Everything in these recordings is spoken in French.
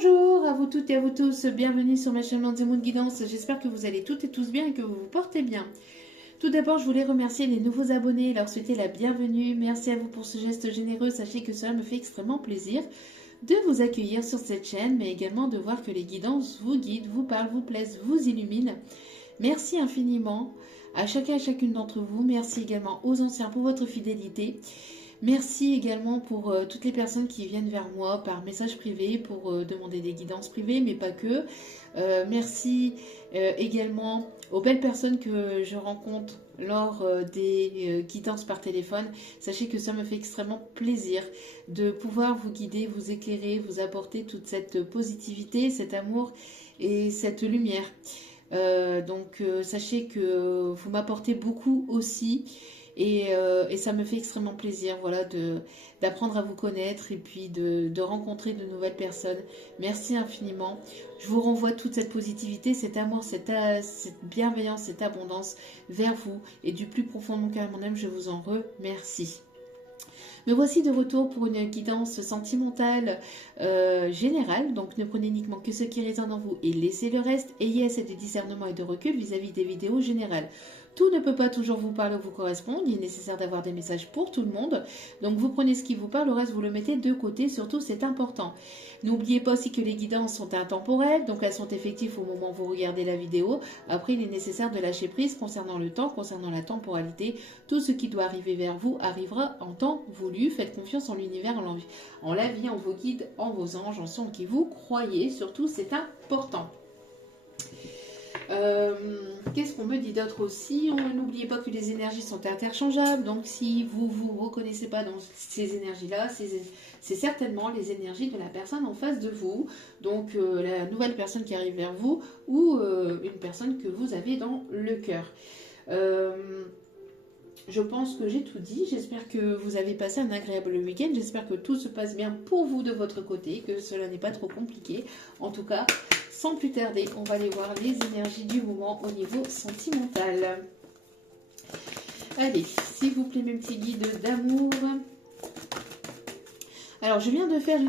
Bonjour à vous toutes et à vous tous, bienvenue sur ma chaîne Moon Guidance. J'espère que vous allez toutes et tous bien et que vous vous portez bien. Tout d'abord, je voulais remercier les nouveaux abonnés et leur souhaiter la bienvenue. Merci à vous pour ce geste généreux. Sachez que cela me fait extrêmement plaisir de vous accueillir sur cette chaîne, mais également de voir que les guidances vous guident, vous parlent, vous plaisent, vous illuminent. Merci infiniment à chacun et chacune d'entre vous. Merci également aux anciens pour votre fidélité. Merci également pour toutes les personnes qui viennent vers moi par message privé pour demander des guidances privées, mais pas que. Merci également aux belles personnes que je rencontre lors des guidances par téléphone. Sachez que ça me fait extrêmement plaisir de pouvoir vous guider, vous éclairer, vous apporter toute cette positivité, cet amour et cette lumière. Sachez que vous m'apportez beaucoup aussi. Et ça me fait extrêmement plaisir, voilà, d'apprendre à vous connaître et puis de rencontrer de nouvelles personnes. Merci infiniment. Je vous renvoie toute cette positivité, cet amour, cette bienveillance, cette abondance vers vous. Et du plus profond de mon cœur et mon âme, je vous en remercie. Me voici de retour pour une guidance sentimentale générale. Donc ne prenez uniquement que ce qui résonne en vous et laissez le reste. Ayez assez de discernement et de recul vis-à-vis des vidéos générales. Tout ne peut pas toujours vous parler ou vous correspondre. Il est nécessaire d'avoir des messages pour tout le monde. Donc vous prenez ce qui vous parle, le reste vous le mettez de côté. Surtout c'est important. N'oubliez pas aussi que les guidances sont intemporelles. Donc elles sont effectives au moment où vous regardez la vidéo. Après il est nécessaire de lâcher prise concernant le temps, concernant la temporalité. Tout ce qui doit arriver vers vous arrivera en temps voulu. Faites confiance en l'univers, en la vie, en vos guides, en vos anges, en ceux en qui vous croyez. Surtout c'est important. Qu'est-ce qu'on me dit d'autre aussi? N'oubliez pas que les énergies sont interchangeables, donc si vous ne vous reconnaissez pas dans ces énergies-là, c'est certainement les énergies de la personne en face de vous, donc la nouvelle personne qui arrive vers vous ou une personne que vous avez dans le cœur. Je pense que j'ai tout dit, j'espère que vous avez passé un agréable week-end, j'espère que tout se passe bien pour vous de votre côté, que cela n'est pas trop compliqué. En tout cas, sans plus tarder, on va aller voir les énergies du moment au niveau sentimental. Allez, s'il vous plaît mes petits guides d'amour. Alors, je viens de faire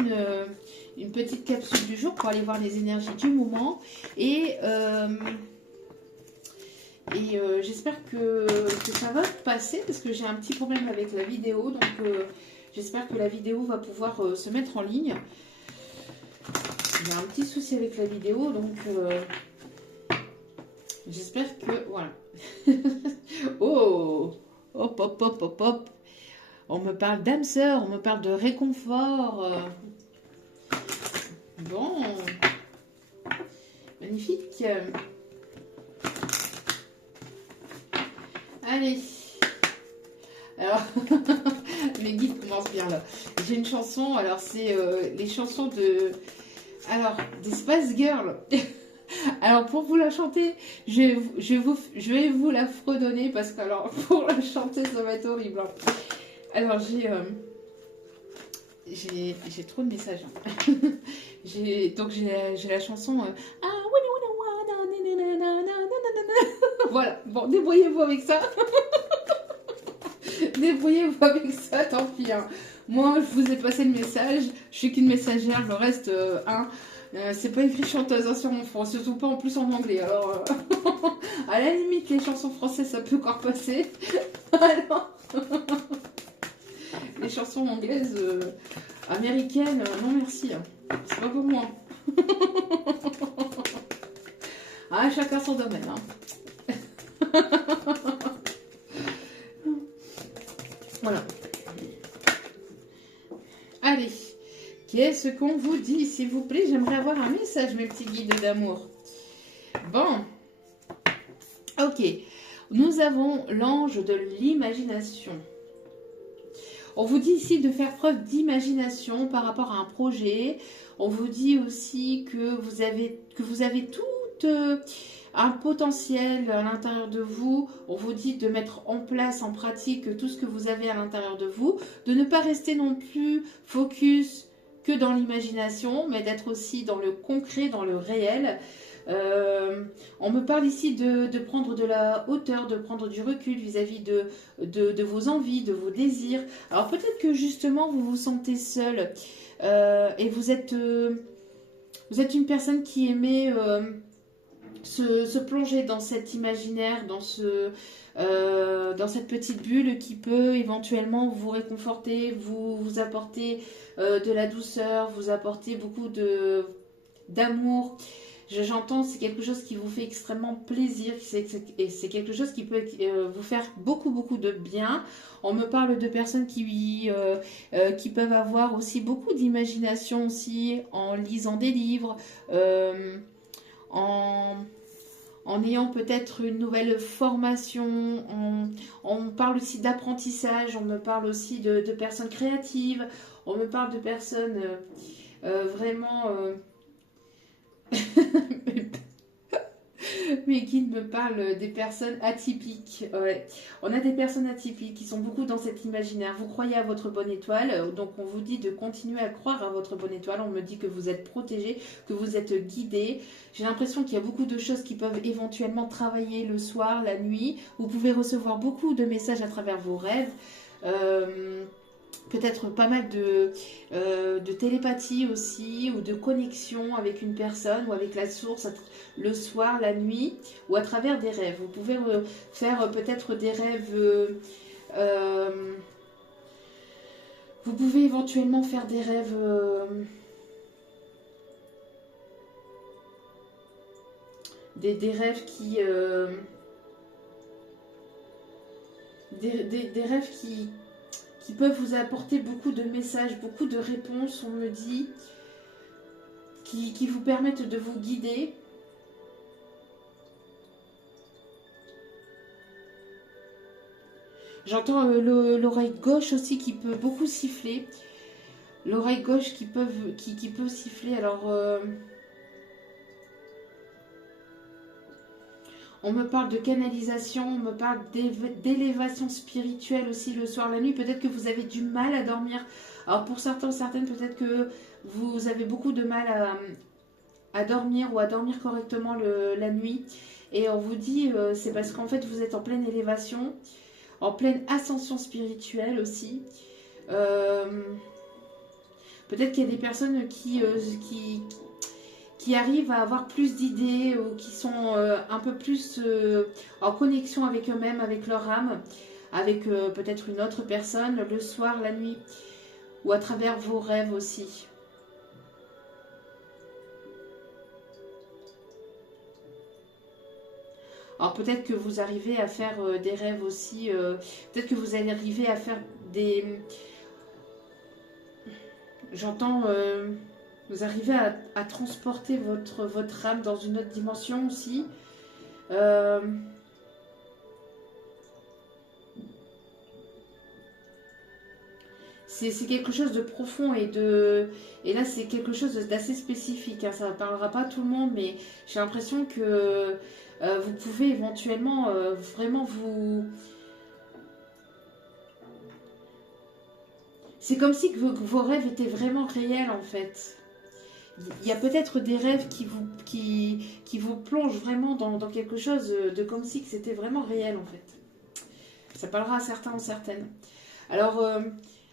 une petite capsule du jour pour aller voir les énergies du moment et j'espère que ça va passer parce que j'ai un petit problème avec la vidéo. Donc j'espère que la vidéo va pouvoir se mettre en ligne. Il y a un petit souci avec la vidéo. Donc j'espère que... Voilà. Oh, hop, hop, hop, hop, hop. On me parle d'âme sœur, on me parle de réconfort. Bon. Magnifique. Allez, alors, mes guides commencent bien là. J'ai une chanson, alors c'est les chansons des Spice Girls. Alors pour vous la chanter, je vais vous la fredonner parce que alors pour la chanter ça va être horrible. Alors j'ai trop de messages. Donc j'ai la chanson voilà, bon, débrouillez-vous avec ça. Débrouillez-vous avec ça, tant pis. Hein. Moi, je vous ai passé le message. Je suis qu'une messagère. Le reste, c'est pas écrit chanteuse hein, sur mon front. Surtout pas en plus en anglais. Alors, à la limite, les chansons françaises, ça peut encore passer. Alors, les chansons anglaises, américaines, non merci. Hein. C'est pas pour moi. Ah, chacun son domaine. Hein. Voilà. Allez, qu'est-ce qu'on vous dit, s'il vous plaît? J'aimerais avoir un message, mes petits guides d'amour. Bon. Ok. Nous avons l'ange de l'imagination. On vous dit ici de faire preuve d'imagination par rapport à un projet. On vous dit aussi que vous avez tout un potentiel à l'intérieur de vous. On vous dit de mettre en place, en pratique tout ce que vous avez à l'intérieur de vous, de ne pas rester non plus focus que dans l'imagination, mais d'être aussi dans le concret, dans le réel. On me parle ici de prendre de la hauteur, de prendre du recul vis-à-vis de vos envies, de vos désirs. Alors peut-être que justement vous vous sentez seul et vous êtes... Vous êtes une personne qui aimait se plonger dans cet imaginaire, dans cette petite bulle qui peut éventuellement vous réconforter, vous apporter de la douceur, vous apporter beaucoup d'amour. J'entends, c'est quelque chose qui vous fait extrêmement plaisir, et c'est quelque chose qui peut vous faire beaucoup, beaucoup de bien. On me parle de personnes qui peuvent avoir aussi beaucoup d'imagination aussi en lisant des livres, en, en ayant peut-être une nouvelle formation. On me parle aussi d'apprentissage, on me parle aussi de personnes créatives, on me parle de personnes vraiment... Mes guides me parlent des personnes atypiques. Ouais. On a des personnes atypiques qui sont beaucoup dans cet imaginaire. Vous croyez à votre bonne étoile, donc on vous dit de continuer à croire à votre bonne étoile. On me dit que vous êtes protégé, que vous êtes guidé. J'ai l'impression qu'il y a beaucoup de choses qui peuvent éventuellement travailler le soir, la nuit. Vous pouvez recevoir beaucoup de messages à travers vos rêves. Peut-être pas mal de télépathie aussi, ou de connexion avec une personne ou avec la source le soir, la nuit, ou à travers des rêves. Vous pouvez faire peut-être des rêves... vous pouvez éventuellement faire des rêves... des rêves qui... des rêves qui peuvent vous apporter beaucoup de messages, beaucoup de réponses, on me dit, qui vous permettent de vous guider. J'entends l'oreille gauche aussi qui peut beaucoup siffler. L'oreille gauche qui peut siffler. Alors, on me parle de canalisation, on me parle d'élévation spirituelle aussi le soir, la nuit. Peut-être que vous avez du mal à dormir. Alors pour certains, certaines, peut-être que vous avez beaucoup de mal à dormir ou à dormir correctement la nuit. Et on vous dit, c'est parce qu'en fait vous êtes en pleine élévation, en pleine ascension spirituelle aussi. Peut-être qu'il y a des personnes qui arrivent à avoir plus d'idées ou qui sont un peu plus en connexion avec eux-mêmes, avec leur âme, avec peut-être une autre personne le soir, la nuit, ou à travers vos rêves aussi. Alors peut-être que vous arrivez à faire des rêves aussi, peut-être que vous allez arriver à faire des... J'entends... vous arrivez à transporter votre âme dans une autre dimension aussi. C'est quelque chose de profond et là c'est quelque chose d'assez spécifique. Hein. Ça ne parlera pas à tout le monde, mais j'ai l'impression que vous pouvez éventuellement vraiment vous... C'est comme si que vos rêves étaient vraiment réels en fait. Il y a peut-être des rêves qui vous plongent vraiment dans quelque chose de comme si que c'était vraiment réel en fait. Ça parlera à certains ou certaines. Alors,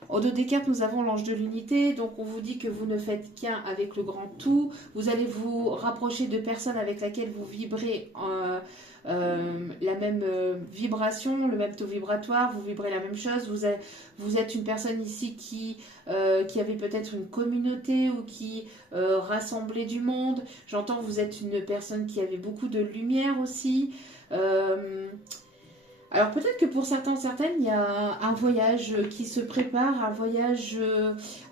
au dos des cartes, nous avons l'ange de l'unité. Donc, on vous dit que vous ne faites qu'un avec le grand tout. Vous allez vous rapprocher de personnes avec lesquelles vous vibrez la même vibration, le même taux vibratoire. Vous vibrez la même chose. Vous êtes une personne ici qui avait peut-être une communauté ou qui rassemblait du monde. J'entends que vous êtes une personne qui avait beaucoup de lumière aussi. Alors peut-être que pour certains, certaines, il y a un voyage qui se prépare, un voyage,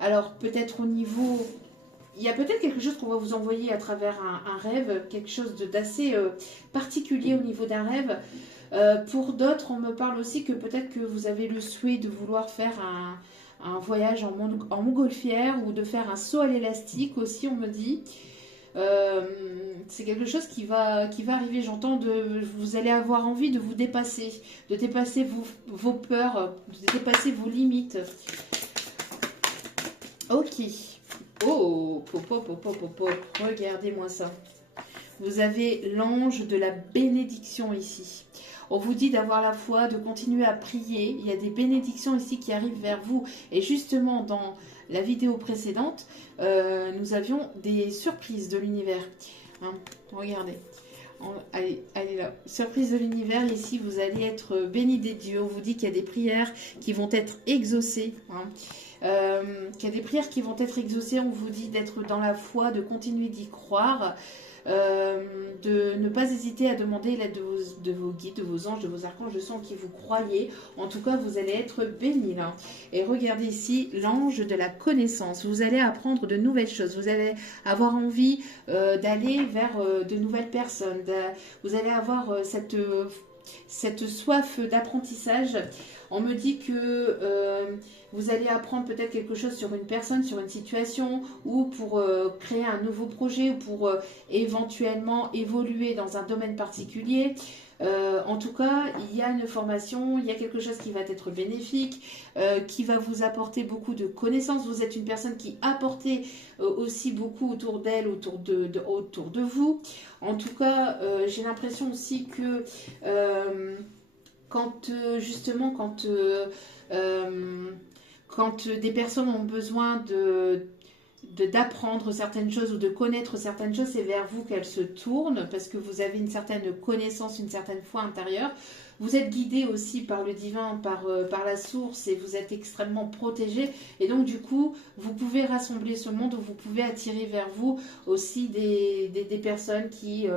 alors peut-être au niveau... Il y a peut-être quelque chose qu'on va vous envoyer à travers un rêve, quelque chose d'assez particulier au niveau d'un rêve. Pour d'autres, on me parle aussi que peut-être que vous avez le souhait de vouloir faire un voyage en montgolfière ou de faire un saut à l'élastique aussi, on me dit. C'est quelque chose qui va arriver, j'entends, vous allez avoir envie de vous dépasser, de dépasser vos peurs, de dépasser vos limites. Ok. Oh, regardez-moi ça. Vous avez l'ange de la bénédiction ici. On vous dit d'avoir la foi, de continuer à prier. Il y a des bénédictions ici qui arrivent vers vous. Et justement, dans la vidéo précédente, nous avions des surprises de l'univers. Hein, regardez. Allez là, surprise de l'univers, ici vous allez être bénis des dieux. On vous dit qu'il y a des prières qui vont être exaucées. Hein. Qu'il y a des prières qui vont être exaucées, on vous dit d'être dans la foi, de continuer d'y croire, de ne pas hésiter à demander l'aide de vos guides, de vos anges, de vos archanges, je sens qui vous croyez. En tout cas, vous allez être bénis là. Et regardez ici, l'ange de la connaissance. Vous allez apprendre de nouvelles choses. Vous allez avoir envie d'aller vers de nouvelles personnes. Vous allez avoir cette soif d'apprentissage. On me dit que vous allez apprendre peut-être quelque chose sur une personne, sur une situation, ou pour créer un nouveau projet, ou pour éventuellement évoluer dans un domaine particulier. En tout cas, il y a une formation, il y a quelque chose qui va être bénéfique, qui va vous apporter beaucoup de connaissances. Vous êtes une personne qui apportez aussi beaucoup autour d'elle, autour de vous. En tout cas, j'ai l'impression aussi que quand des personnes ont besoin d'apprendre certaines choses ou de connaître certaines choses, c'est vers vous qu'elles se tournent parce que vous avez une certaine connaissance, une certaine foi intérieure. Vous êtes guidé aussi par le divin, par la source, et vous êtes extrêmement protégé. Et donc du coup, vous pouvez rassembler ce monde, ou vous pouvez attirer vers vous aussi des personnes qui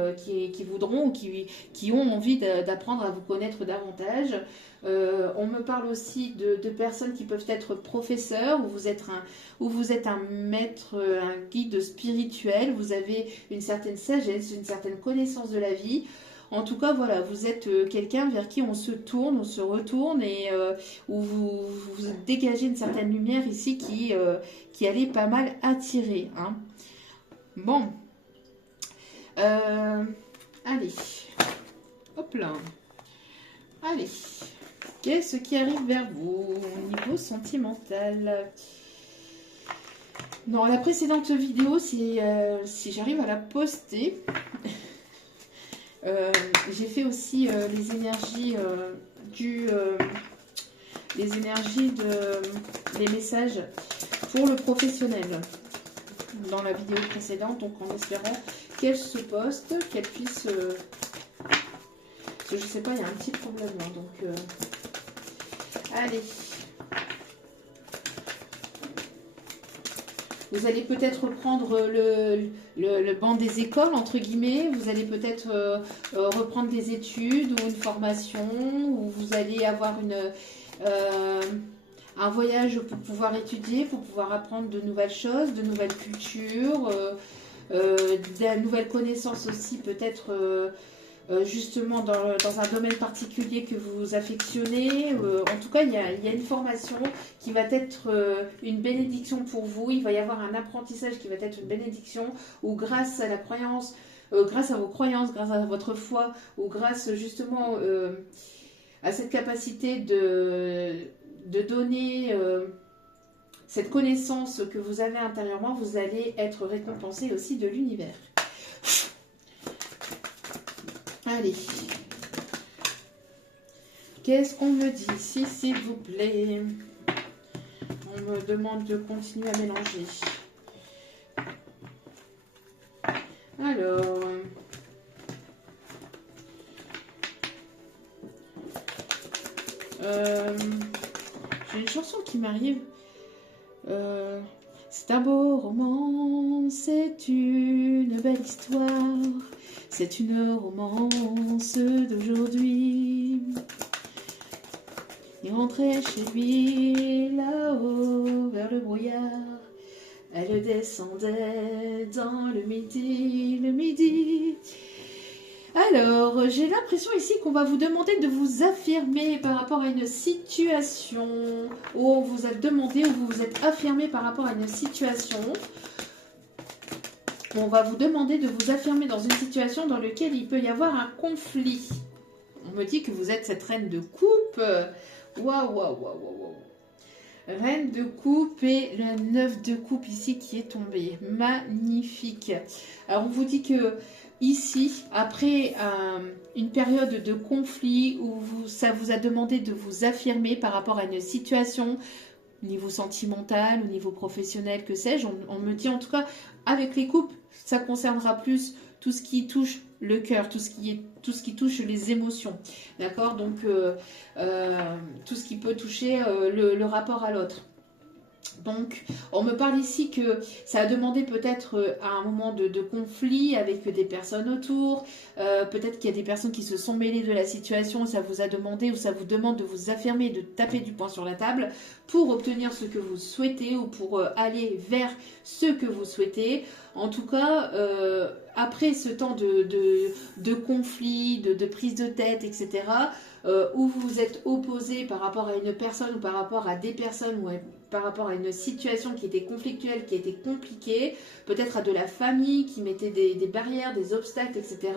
voudront ou qui ont envie d'apprendre à vous connaître davantage. On me parle aussi de personnes qui peuvent être professeurs, ou vous êtes un maître, un guide spirituel, vous avez une certaine sagesse, une certaine connaissance de la vie. En tout cas, voilà, vous êtes quelqu'un vers qui on se tourne, on se retourne, et où vous dégagez une certaine lumière ici qui allait pas mal attirer. Hein. Bon. Allez. Hop là. Allez. Qu'est-ce qui arrive vers vous au niveau sentimental? Dans la précédente vidéo, si j'arrive à la poster, j'ai fait aussi les énergies les messages pour le professionnel dans la vidéo précédente, donc en espérant qu'elle se poste, qu'elle puisse... je sais pas, il y a un petit problème là, donc... Allez. Vous allez peut-être reprendre le banc des écoles, entre guillemets. Vous allez peut-être reprendre des études ou une formation. Ou vous allez avoir un voyage pour pouvoir étudier, pour pouvoir apprendre de nouvelles choses, de nouvelles cultures, de nouvelles connaissances aussi, peut-être... justement dans un domaine particulier que vous affectionnez. En tout cas, il y a une formation qui va être une bénédiction pour vous. Il va y avoir un apprentissage qui va être une bénédiction, ou grâce à la croyance, grâce à vos croyances, grâce à votre foi, ou grâce justement à cette capacité de donner cette connaissance que vous avez intérieurement, vous allez être récompensé aussi de l'univers. Allez. Qu'est-ce qu'on me dit ici, s'il vous plaît? On me demande de continuer à mélanger. Alors... j'ai une chanson qui m'arrive. C'est un beau roman, c'est une belle histoire. C'est une romance d'aujourd'hui. Il rentrait chez lui là-haut vers le brouillard. Elle descendait dans le midi. Alors, j'ai l'impression ici qu'on va vous demander de vous affirmer par rapport à une situation, où on vous a demandé, où vous vous êtes affirmé par rapport à une situation. On va vous demander de vous affirmer dans une situation dans laquelle il peut y avoir un conflit. On me dit que vous êtes cette reine de coupe. Waouh. Reine de coupe et le 9 de coupe ici qui est tombé. Magnifique. Alors on vous dit que ici, après une période de conflit où ça vous a demandé de vous affirmer par rapport à une situation au niveau sentimental, au niveau professionnel, que sais-je. On me dit en tout cas, avec les couples, ça concernera plus tout ce qui touche le cœur, tout ce qui touche les émotions, d'accord? Donc, tout ce qui peut toucher le rapport à l'autre. Donc, on me parle ici que ça a demandé peut-être à un moment de conflit avec des personnes autour. Peut-être qu'il y a des personnes qui se sont mêlées de la situation, ça vous a demandé ou ça vous demande de vous affirmer, de taper du poing sur la table pour obtenir ce que vous souhaitez ou pour aller vers ce que vous souhaitez. En tout cas, après ce temps de conflit, de prise de tête, etc., où vous vous êtes opposé par rapport à une personne ou par rapport à des personnes ou par rapport à une situation qui était conflictuelle, qui était compliquée, peut-être à de la famille qui mettait des barrières, des obstacles, etc.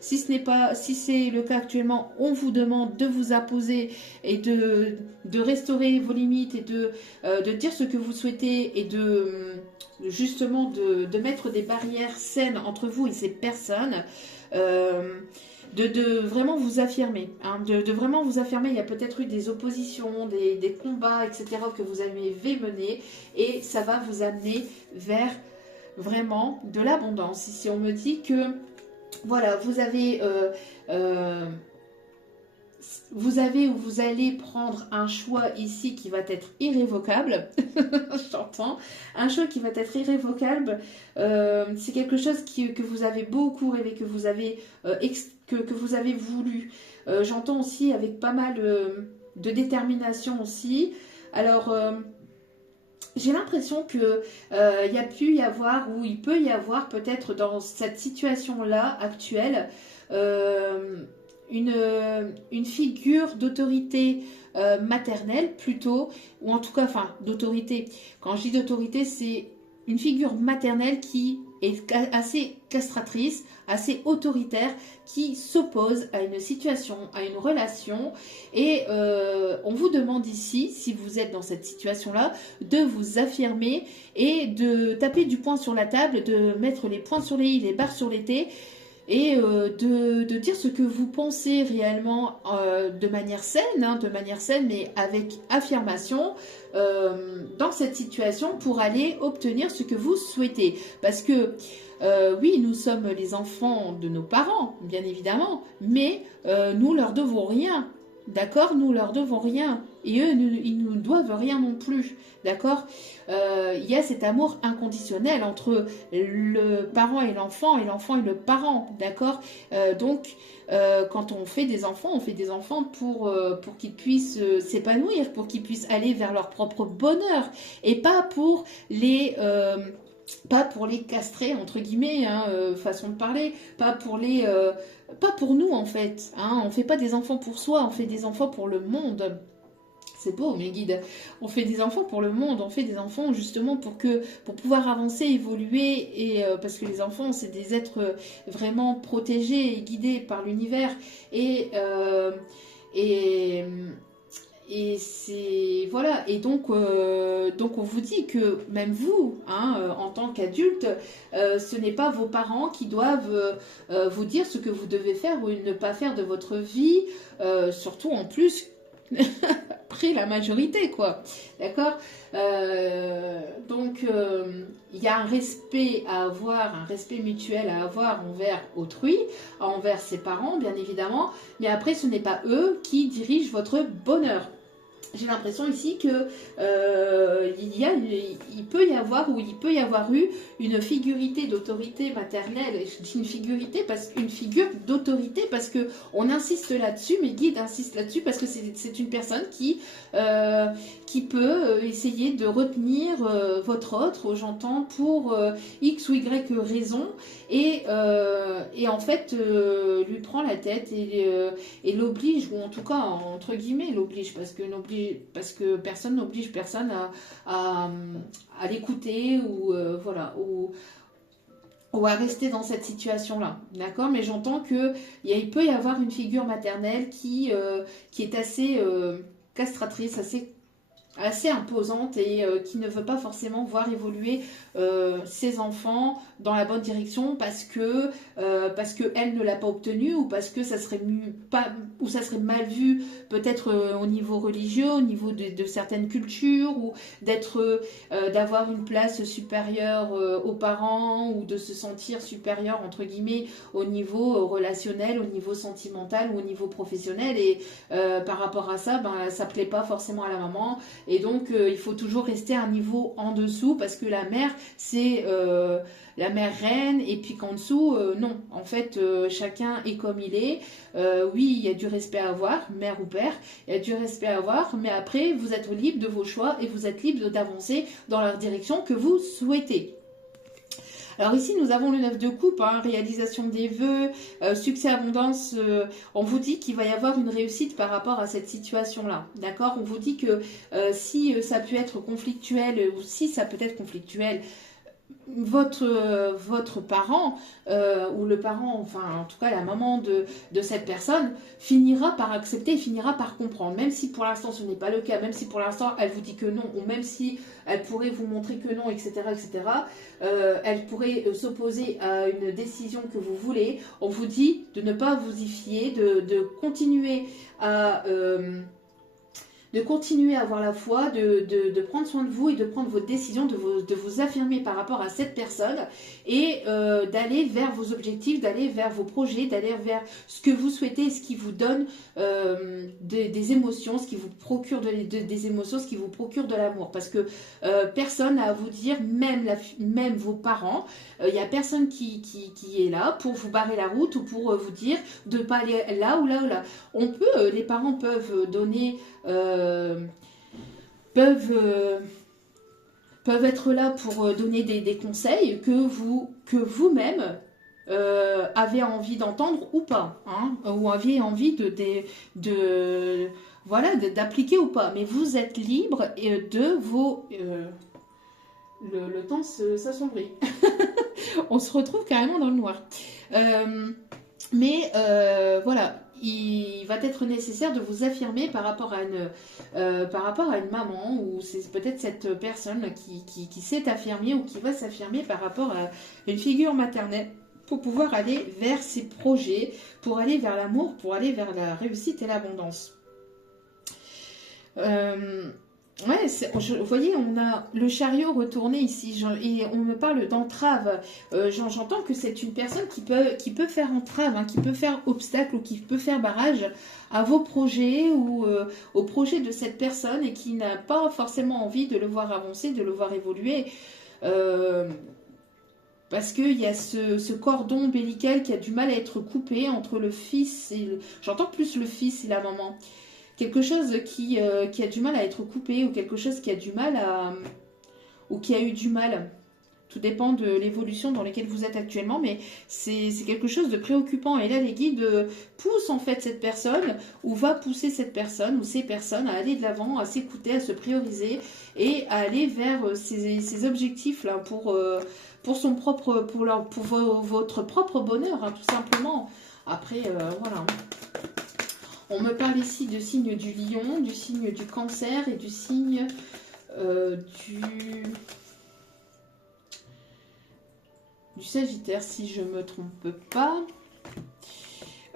Si c'est le cas actuellement, on vous demande de vous apposer et de restaurer vos limites et de dire ce que vous souhaitez et justement de mettre des barrières saines entre vous et ces personnes. De vraiment vous affirmer, hein, de vraiment vous affirmer. Il y a peut-être eu des oppositions, des combats, etc. que vous avez mener et ça va vous amener vers vraiment de l'abondance. Ici, on me dit que voilà, vous avez ou vous allez prendre un choix ici qui va être irrévocable. J'entends. Un choix qui va être irrévocable. C'est quelque chose que vous avez beaucoup rêvé, que vous avez, que vous avez voulu. J'entends aussi avec pas mal de détermination aussi. Alors, j'ai l'impression que il y a pu y avoir, ou il peut y avoir peut-être dans cette situation-là actuelle, une figure d'autorité maternelle plutôt, ou en tout cas, enfin, d'autorité. Quand je dis d'autorité, c'est une figure maternelle qui est assez castratrice, assez autoritaire, qui s'oppose à une situation, à une relation. Et on vous demande ici, si vous êtes dans cette situation-là, de vous affirmer et de taper du poing sur la table, de mettre les points sur les i, les barres sur les t, et de dire ce que vous pensez réellement de manière saine, mais avec affirmation dans cette situation pour aller obtenir ce que vous souhaitez. Parce que oui, nous sommes les enfants de nos parents, bien évidemment, mais nous leur devons rien. D'accord, nous leur devons rien et eux ils nous doivent rien non plus, d'accord. Il y a cet amour inconditionnel entre le parent et l'enfant et le parent, d'accord. Donc quand on fait des enfants pour qu'ils puissent s'épanouir, pour qu'ils puissent aller vers leur propre bonheur et pas pour les castrer entre guillemets, hein, façon de parler, pas pour nous en fait, hein. On fait pas des enfants pour soi, on fait des enfants pour le monde. C'est beau mes guides, on fait des enfants pour le monde, on fait des enfants justement pour pouvoir avancer, évoluer, et parce que les enfants c'est des êtres vraiment protégés et guidés par l'univers, et c'est voilà, et donc on vous dit que même vous, hein, en tant qu'adulte, ce n'est pas vos parents qui doivent vous dire ce que vous devez faire ou ne pas faire de votre vie, surtout en plus après la majorité, quoi, d'accord. Donc il y a un respect à avoir, un respect mutuel à avoir envers autrui, envers ses parents bien évidemment, mais après ce n'est pas eux qui dirigent votre bonheur. J'ai l'impression ici que il peut y avoir eu une figurité d'autorité maternelle. Je dis une figure d'autorité parce que on insiste là-dessus, mes guides insistent là-dessus parce que c'est une personne qui peut essayer de retenir votre autre, j'entends, pour X ou Y raison, et en fait lui prend la tête et l'oblige, ou en tout cas entre guillemets l'oblige, parce que personne n'oblige personne à l'écouter, ou voilà, ou à rester dans cette situation-là, d'accord. Mais j'entends il peut y avoir une figure maternelle qui est assez castratrice, assez assez imposante et qui ne veut pas forcément voir évoluer ses enfants dans la bonne direction parce que elle ne l'a pas obtenu ou parce que ça serait pas ou ça serait mal vu peut-être au niveau religieux, au niveau de certaines cultures ou d'avoir une place supérieure aux parents ou de se sentir supérieur entre guillemets au niveau relationnel, au niveau sentimental ou au niveau professionnel et par rapport à ça, ben, ça plaît pas forcément à la maman. Et donc, il faut toujours rester à un niveau en dessous parce que la mère, c'est la mère reine et puis qu'en dessous, non. En fait, chacun est comme il est. Oui, il y a du respect à avoir, mère ou père, il y a du respect à avoir, mais après, vous êtes libre de vos choix et vous êtes libre d'avancer dans la direction que vous souhaitez. Alors ici, nous avons le 9 de coupe, hein, réalisation des vœux, succès, abondance. On vous dit qu'il va y avoir une réussite par rapport à cette situation-là. D'accord? On vous dit que si ça peut être conflictuel ou si ça peut être conflictuel, votre parent ou le parent, enfin en tout cas la maman de cette personne finira par accepter et finira par comprendre, même si pour l'instant ce n'est pas le cas, même si pour l'instant elle vous dit que non, ou même si elle pourrait vous montrer que non, etc. Elle pourrait s'opposer à une décision que vous voulez. On vous dit de ne pas vous y fier, de continuer à avoir la foi, de prendre soin de vous et de prendre votre décision, de vous affirmer par rapport à cette personne et d'aller vers vos objectifs, d'aller vers vos projets, d'aller vers ce que vous souhaitez, ce qui vous donne des émotions, ce qui vous procure des émotions, ce qui vous procure de l'amour. Parce que personne n'a à vous dire, même vos parents, il n'y a personne qui est là pour vous barrer la route ou pour vous dire de ne pas aller là ou là ou là. Les parents peuvent donner... peuvent être là pour donner des conseils que vous-même avez envie d'entendre ou pas, hein, ou avez envie voilà, d'appliquer ou pas. Mais vous êtes libre de vos... le temps s'assombrit. On se retrouve carrément dans le noir. Voilà. Il va être nécessaire de vous affirmer par rapport à une maman ou c'est peut-être cette personne qui s'est affirmée ou qui va s'affirmer par rapport à une figure maternelle pour pouvoir aller vers ses projets, pour aller vers l'amour, pour aller vers la réussite et l'abondance. Ouais, vous voyez, on a le chariot retourné ici et on me parle d'entrave. J'entends que c'est une personne qui peut faire entrave, hein, qui peut faire obstacle ou qui peut faire barrage à vos projets ou au projet de cette personne et qui n'a pas forcément envie de le voir avancer, de le voir évoluer. Parce qu'il y a ce cordon ombilical qui a du mal à être coupé entre le fils et... J'entends plus le fils et la maman. Quelque chose qui a du mal à être coupé ou quelque chose qui a du mal ou qui a eu du mal. Tout dépend de l'évolution dans laquelle vous êtes actuellement, mais c'est quelque chose de préoccupant. Et là, les guides poussent en fait cette personne ou va pousser cette personne ou ces personnes à aller de l'avant, à s'écouter, à se prioriser et à aller vers ces objectifs-là pour votre propre bonheur, hein, tout simplement. Après, voilà. On me parle ici du signe du lion, du signe du cancer et du signe du sagittaire, si je ne me trompe pas.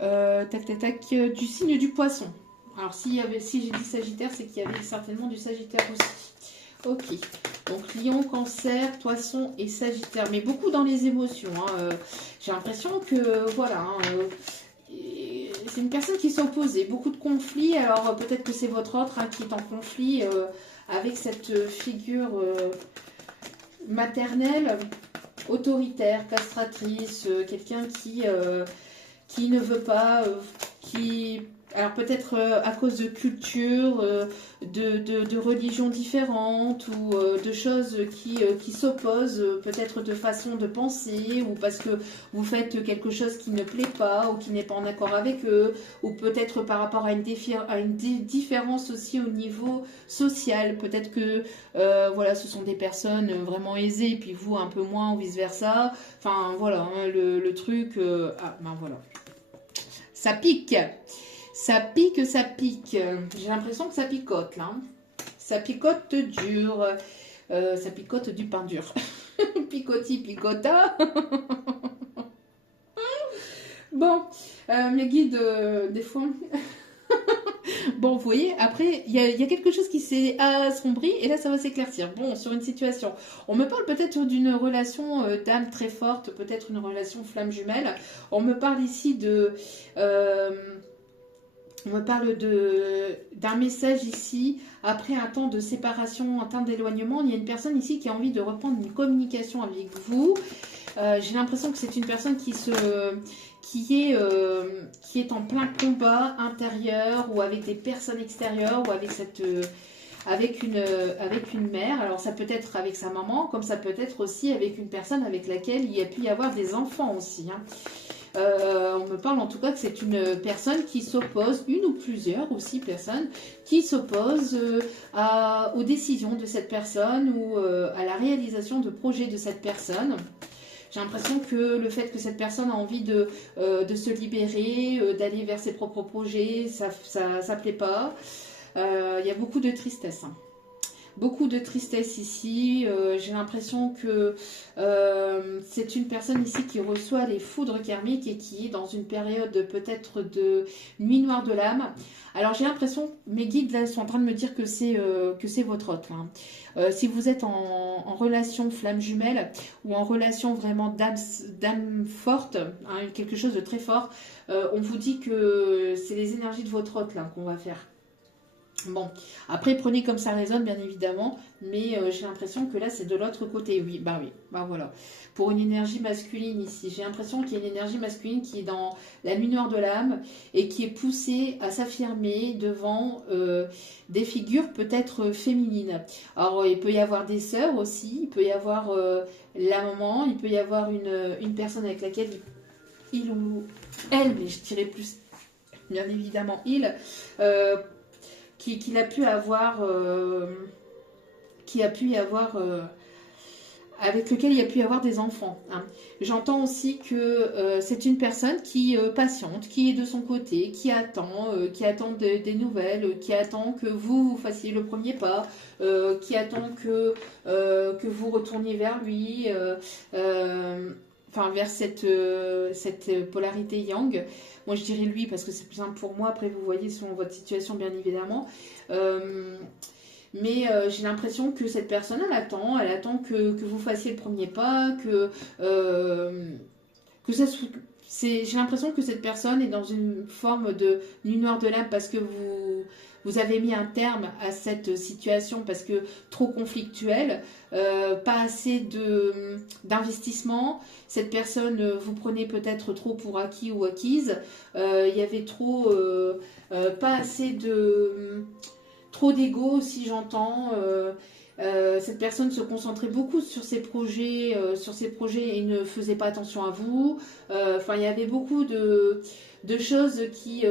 Du signe du poisson. Alors, si j'ai dit sagittaire, c'est qu'il y avait certainement du sagittaire aussi. Ok. Donc, lion, cancer, poisson et sagittaire. Mais beaucoup dans les émotions. Hein. J'ai l'impression que, voilà... c'est une personne qui s'est opposée, beaucoup de conflits, alors peut-être que c'est votre autre qui est en conflit avec cette figure maternelle, autoritaire, castratrice, quelqu'un qui ne veut pas, alors peut-être à cause de culture, de religions différentes ou de choses qui s'opposent, peut-être de façon de penser ou parce que vous faites quelque chose qui ne plaît pas ou qui n'est pas en accord avec eux ou peut-être par rapport à une différence aussi au niveau social. Peut-être que voilà, ce sont des personnes vraiment aisées et puis vous un peu moins ou vice-versa. Enfin voilà, hein, le truc... ben voilà. Ça pique. Ça pique, ça pique. J'ai l'impression que ça picote, là. Ça picote dur. Ça picote du pain dur. Picoti, picota. Bon, mes guides, des fois... Bon, vous voyez, après, il y a quelque chose qui s'est assombri et là, ça va s'éclaircir. Bon, sur une situation. On me parle peut-être d'une relation d'âme très forte, peut-être une relation flamme jumelle. On me parle ici de... on me parle d'un message ici, après un temps de séparation, un temps d'éloignement. Il y a une personne ici qui a envie de reprendre une communication avec vous. J'ai l'impression que c'est une personne qui est en plein combat intérieur ou avec des personnes extérieures ou avec une mère. Alors ça peut être avec sa maman, comme ça peut être aussi avec une personne avec laquelle il y a pu y avoir des enfants aussi, hein. On me parle en tout cas que c'est une personne qui s'oppose, une ou plusieurs aussi personnes, qui s'opposent aux décisions de cette personne ou à la réalisation de projets de cette personne. J'ai l'impression que le fait que cette personne a envie de se libérer, d'aller vers ses propres projets, ça plaît pas. Il y a beaucoup de tristesse, hein. Beaucoup de tristesse ici. J'ai l'impression que c'est une personne ici qui reçoit les foudres karmiques et qui est dans une période peut-être de nuit noire de l'âme. Alors j'ai l'impression, mes guides là sont en train de me dire que c'est votre hôte, là. Si vous êtes en relation flamme jumelle ou en relation vraiment d'âme forte, hein, quelque chose de très fort, on vous dit que c'est les énergies de votre hôte là qu'on va faire. Bon, après prenez comme ça résonne bien évidemment, mais j'ai l'impression que là c'est de l'autre côté, oui, bah voilà. Pour une énergie masculine ici, j'ai l'impression qu'il y a une énergie masculine qui est dans la nuit noire de l'âme et qui est poussée à s'affirmer devant des figures peut-être féminines. Alors il peut y avoir des sœurs aussi, il peut y avoir la maman, il peut y avoir une personne avec laquelle il ou elle, mais je dirais plus bien évidemment il, qu'il a pu avoir, avec lequel il y a pu y avoir des enfants, hein. J'entends aussi que c'est une personne qui patiente, qui est de son côté, qui attend des nouvelles, qui attend que vous fassiez le premier pas, qui attend que vous retourniez vers lui, enfin vers cette polarité yang. Moi, je dirais lui parce que c'est plus simple pour moi. Après, vous voyez selon votre situation, bien évidemment. Mais j'ai l'impression que cette personne, elle attend que vous fassiez le premier pas, que ça soit... J'ai l'impression que cette personne est dans une forme de nuit noire de l'âme parce que vous avez mis un terme à cette situation parce que trop conflictuelle, pas assez d'investissement. Cette personne, vous prenez peut-être trop pour acquis ou acquise. Il y avait pas assez trop d'ego, si j'entends. Cette personne se concentrait beaucoup sur ses projets et ne faisait pas attention à vous. Enfin, il y avait beaucoup de choses qui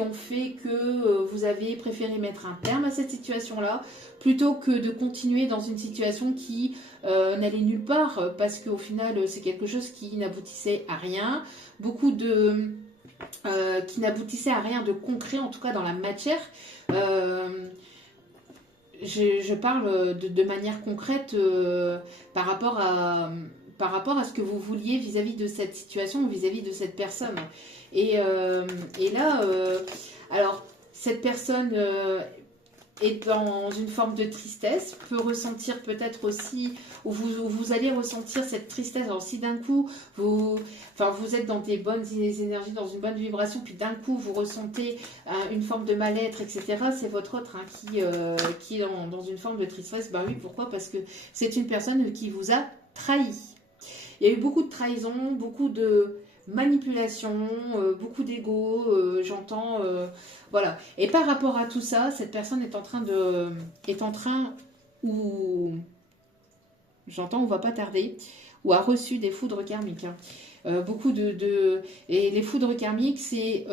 ont fait que vous avez préféré mettre un terme à cette situation-là plutôt que de continuer dans une situation qui n'allait nulle part parce qu'au final, c'est quelque chose qui n'aboutissait à rien. Qui n'aboutissait à rien de concret, en tout cas dans la matière. Je parle de manière concrète par rapport à ce que vous vouliez vis-à-vis de cette situation, vis-à-vis de cette personne. Et là, alors, cette personne est dans une forme de tristesse, peut ressentir peut-être aussi, ou vous allez ressentir cette tristesse. Alors si d'un coup, vous êtes dans des bonnes énergies, dans une bonne vibration, puis d'un coup, vous ressentez une forme de mal-être, etc., c'est votre autre qui est dans une forme de tristesse. Ben oui, pourquoi? Parce que c'est une personne qui vous a trahi. Il y a eu beaucoup de trahison, beaucoup de manipulation, beaucoup d'ego, j'entends, voilà. Et par rapport à tout ça, cette personne ou j'entends, on va pas tarder, ou a reçu des foudres karmiques, hein. Beaucoup et les foudres karmiques, c'est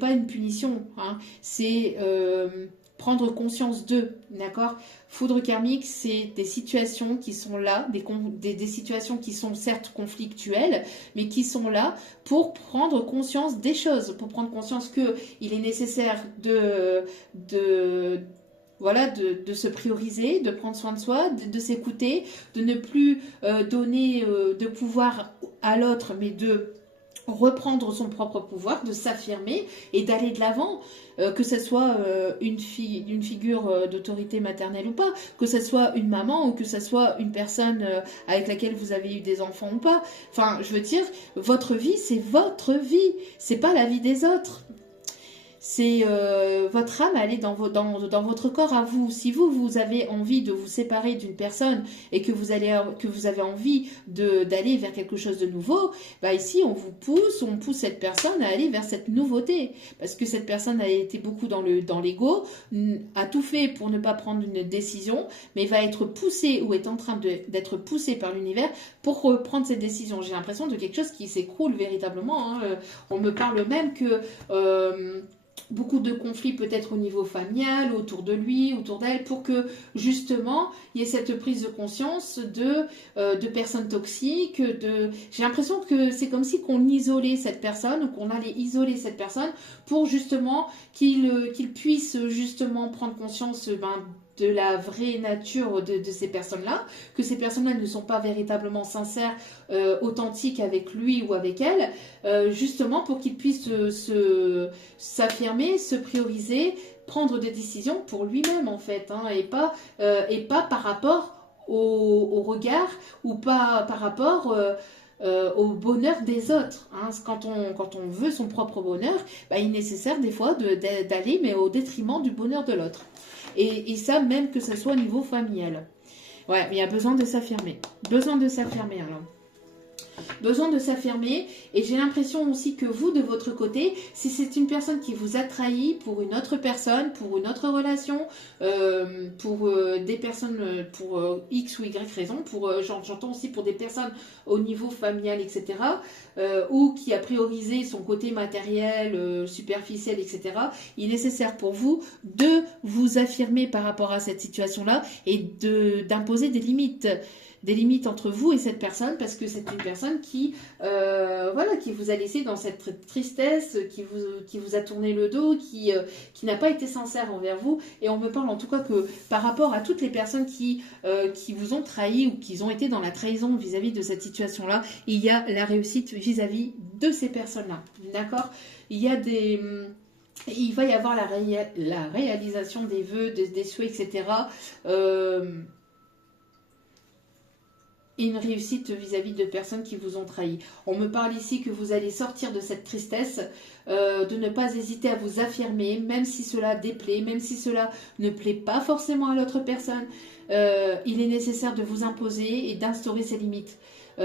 pas une punition, hein, c'est prendre conscience d'eux, d'accord? Foudre karmique, c'est des situations qui sont là, des situations qui sont certes conflictuelles, mais qui sont là pour prendre conscience des choses, pour prendre conscience qu'il est nécessaire voilà, de se prioriser, de prendre soin de soi, de s'écouter, de ne plus donner de pouvoir à l'autre, mais de reprendre son propre pouvoir, de s'affirmer et d'aller de l'avant, que ce soit une figure d'autorité maternelle ou pas, que ce soit une maman ou que ce soit une personne avec laquelle vous avez eu des enfants ou pas. Enfin, je veux dire, votre vie, c'est votre vie, c'est pas la vie des autres. C'est votre âme, elle est dans votre corps à vous. Si vous avez envie de vous séparer d'une personne et que vous avez envie d'aller vers quelque chose de nouveau, bah ici on pousse cette personne à aller vers cette nouveauté. Parce que cette personne a été beaucoup dans l'ego, a tout fait pour ne pas prendre une décision, mais va être poussée ou est en train d'être poussée par l'univers pour prendre cette décision. J'ai l'impression de quelque chose qui s'écroule véritablement. Hein. On me parle même que beaucoup de conflits peut-être au niveau familial, autour de lui, autour d'elle, pour que justement il y ait cette prise de conscience de personnes toxiques. J'ai l'impression que c'est comme si qu'on isolait cette personne ou qu'on allait isoler cette personne pour justement qu'il puisse justement prendre conscience de la vraie nature de ces personnes-là, que ces personnes-là ne sont pas véritablement sincères, authentiques avec lui ou avec elle, justement pour qu'il puisse s'affirmer, se prioriser, prendre des décisions pour lui-même en fait, hein, et pas par rapport au regard ou pas par rapport au bonheur des autres. Hein. Quand on veut son propre bonheur, bah, il est nécessaire des fois d'aller mais au détriment du bonheur de l'autre. Et ça, même que ce soit au niveau familial. Ouais, mais il y a besoin de s'affirmer. Besoin de s'affirmer, alors. Besoin de s'affirmer. Et j'ai l'impression aussi que vous, de votre côté, si c'est une personne qui vous a trahi pour une autre personne, pour une autre relation, pour des personnes, pour X ou Y raison, j'entends aussi pour des personnes au niveau familial, etc., ou qui a priorisé son côté matériel, superficiel, etc., il est nécessaire pour vous de vous affirmer par rapport à cette situation-là et d'imposer des limites entre vous et cette personne, parce que c'est une personne qui vous a laissé dans cette tristesse, qui vous a tourné le dos, qui n'a pas été sincère envers vous. Et on me parle en tout cas que par rapport à toutes les personnes qui vous ont trahi ou qui ont été dans la trahison vis-à-vis de cette situation-là, il y a la réussite vis-à-vis de ces personnes-là. D'accord ? Il va y avoir la réalisation des vœux, des souhaits, etc., et une réussite vis-à-vis de personnes qui vous ont trahi. On me parle ici que vous allez sortir de cette tristesse, de ne pas hésiter à vous affirmer, même si cela déplaît, même si cela ne plaît pas forcément à l'autre personne. Il est nécessaire de vous imposer et d'instaurer ces limites.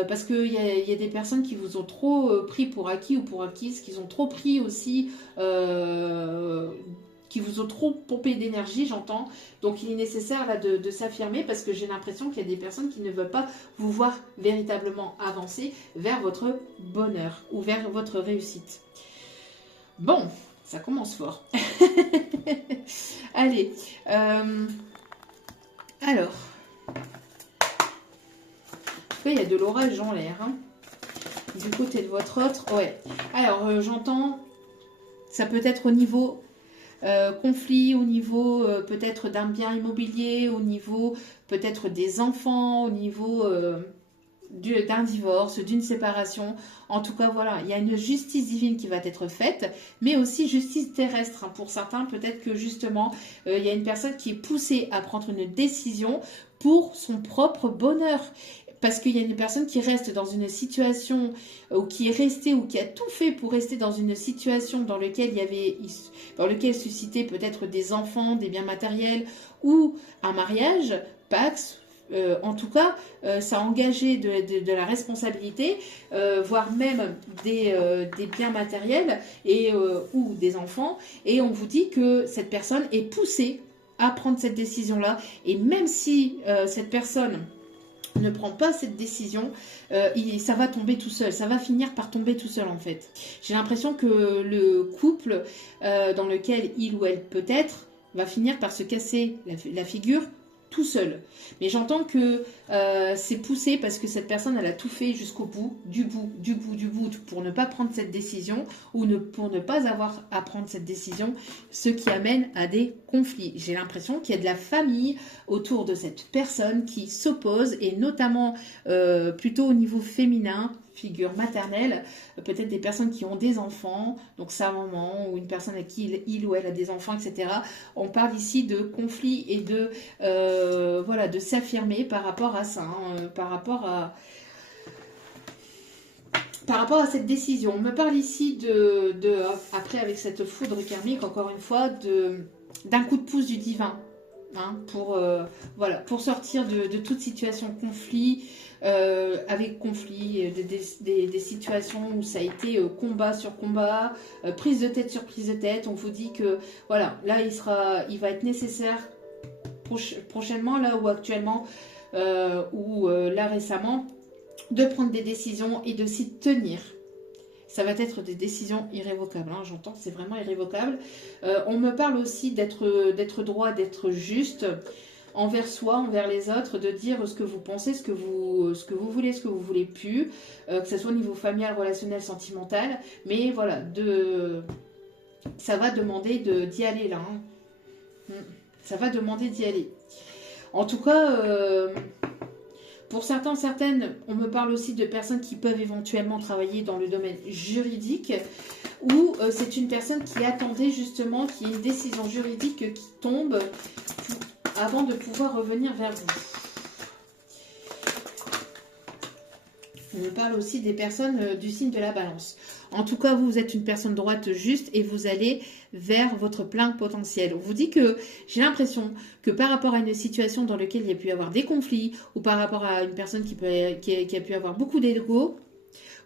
Parce qu'il y a des personnes qui vous ont trop pris pour acquis ou pour acquises, qui ont trop pris aussi... qui vous ont trop pompé d'énergie, j'entends. Donc il est nécessaire là de s'affirmer, parce que j'ai l'impression qu'il y a des personnes qui ne veulent pas vous voir véritablement avancer vers votre bonheur ou vers votre réussite. Bon, ça commence fort. Allez, alors, il y a de l'orage en l'air, hein. Du côté de votre autre, ouais. Alors j'entends, ça peut être au niveau... conflit, au niveau peut-être d'un bien immobilier, au niveau peut-être des enfants, au niveau d'un divorce, d'une séparation. En tout cas, voilà, il y a une justice divine qui va être faite, mais aussi justice terrestre. Hein. Pour certains, peut-être que justement, il y a une personne qui est poussée à prendre une décision pour son propre bonheur. Parce qu'il y a une personne qui reste dans une situation, ou qui est restée, ou qui a tout fait pour rester dans une situation dans laquelle suscitait peut-être des enfants, des biens matériels, ou un mariage, Pax. En tout cas, ça a engagé de la responsabilité, voire même des biens matériels ou des enfants. Et on vous dit que cette personne est poussée à prendre cette décision-là. Et même si cette personne ne prend pas cette décision, ça va tomber tout seul, ça va finir par tomber tout seul en fait. J'ai l'impression que le couple dans lequel il ou elle peut être va finir par se casser la figure tout seul. Mais j'entends que c'est poussé parce que cette personne, elle a tout fait jusqu'au bout, du bout, pour ne pas prendre cette décision ou pour ne pas avoir à prendre cette décision, ce qui amène à des conflits. J'ai l'impression qu'il y a de la famille autour de cette personne qui s'oppose, et notamment plutôt au niveau féminin, figure maternelle, peut-être des personnes qui ont des enfants, donc sa maman ou une personne à qui il ou elle a des enfants, etc. On parle ici de conflit et de voilà, de s'affirmer par rapport à ça, hein, par rapport à cette décision. On me parle ici après avec cette foudre karmique, encore une fois, d'un coup de pouce du divin. Hein, voilà, pour sortir de toute situation de conflit, avec conflit, des situations où ça a été combat sur combat, prise de tête sur prise de tête. On vous dit que voilà, là il va être nécessaire prochainement, là ou actuellement, ou là récemment, de prendre des décisions et de s'y tenir. Ça va être des décisions irrévocables, hein, j'entends, c'est vraiment irrévocable. On me parle aussi d'être droit, d'être juste envers soi, envers les autres, de dire ce que vous pensez, ce que vous voulez, ce que vous voulez plus, que ce soit au niveau familial, relationnel, sentimental. Mais voilà, ça va demander d'y aller là. Hein. Ça va demander d'y aller. En tout cas... pour certains, certaines, on me parle aussi de personnes qui peuvent éventuellement travailler dans le domaine juridique, ou c'est une personne qui attendait justement qu'il y ait une décision juridique qui tombe avant de pouvoir revenir vers vous. On me parle aussi des personnes du signe de la balance. En tout cas, vous êtes une personne droite juste et vous allez vers votre plein potentiel. On vous dit que j'ai l'impression que par rapport à une situation dans laquelle il y a pu y avoir des conflits, ou par rapport à une personne qui a pu avoir beaucoup d'ego,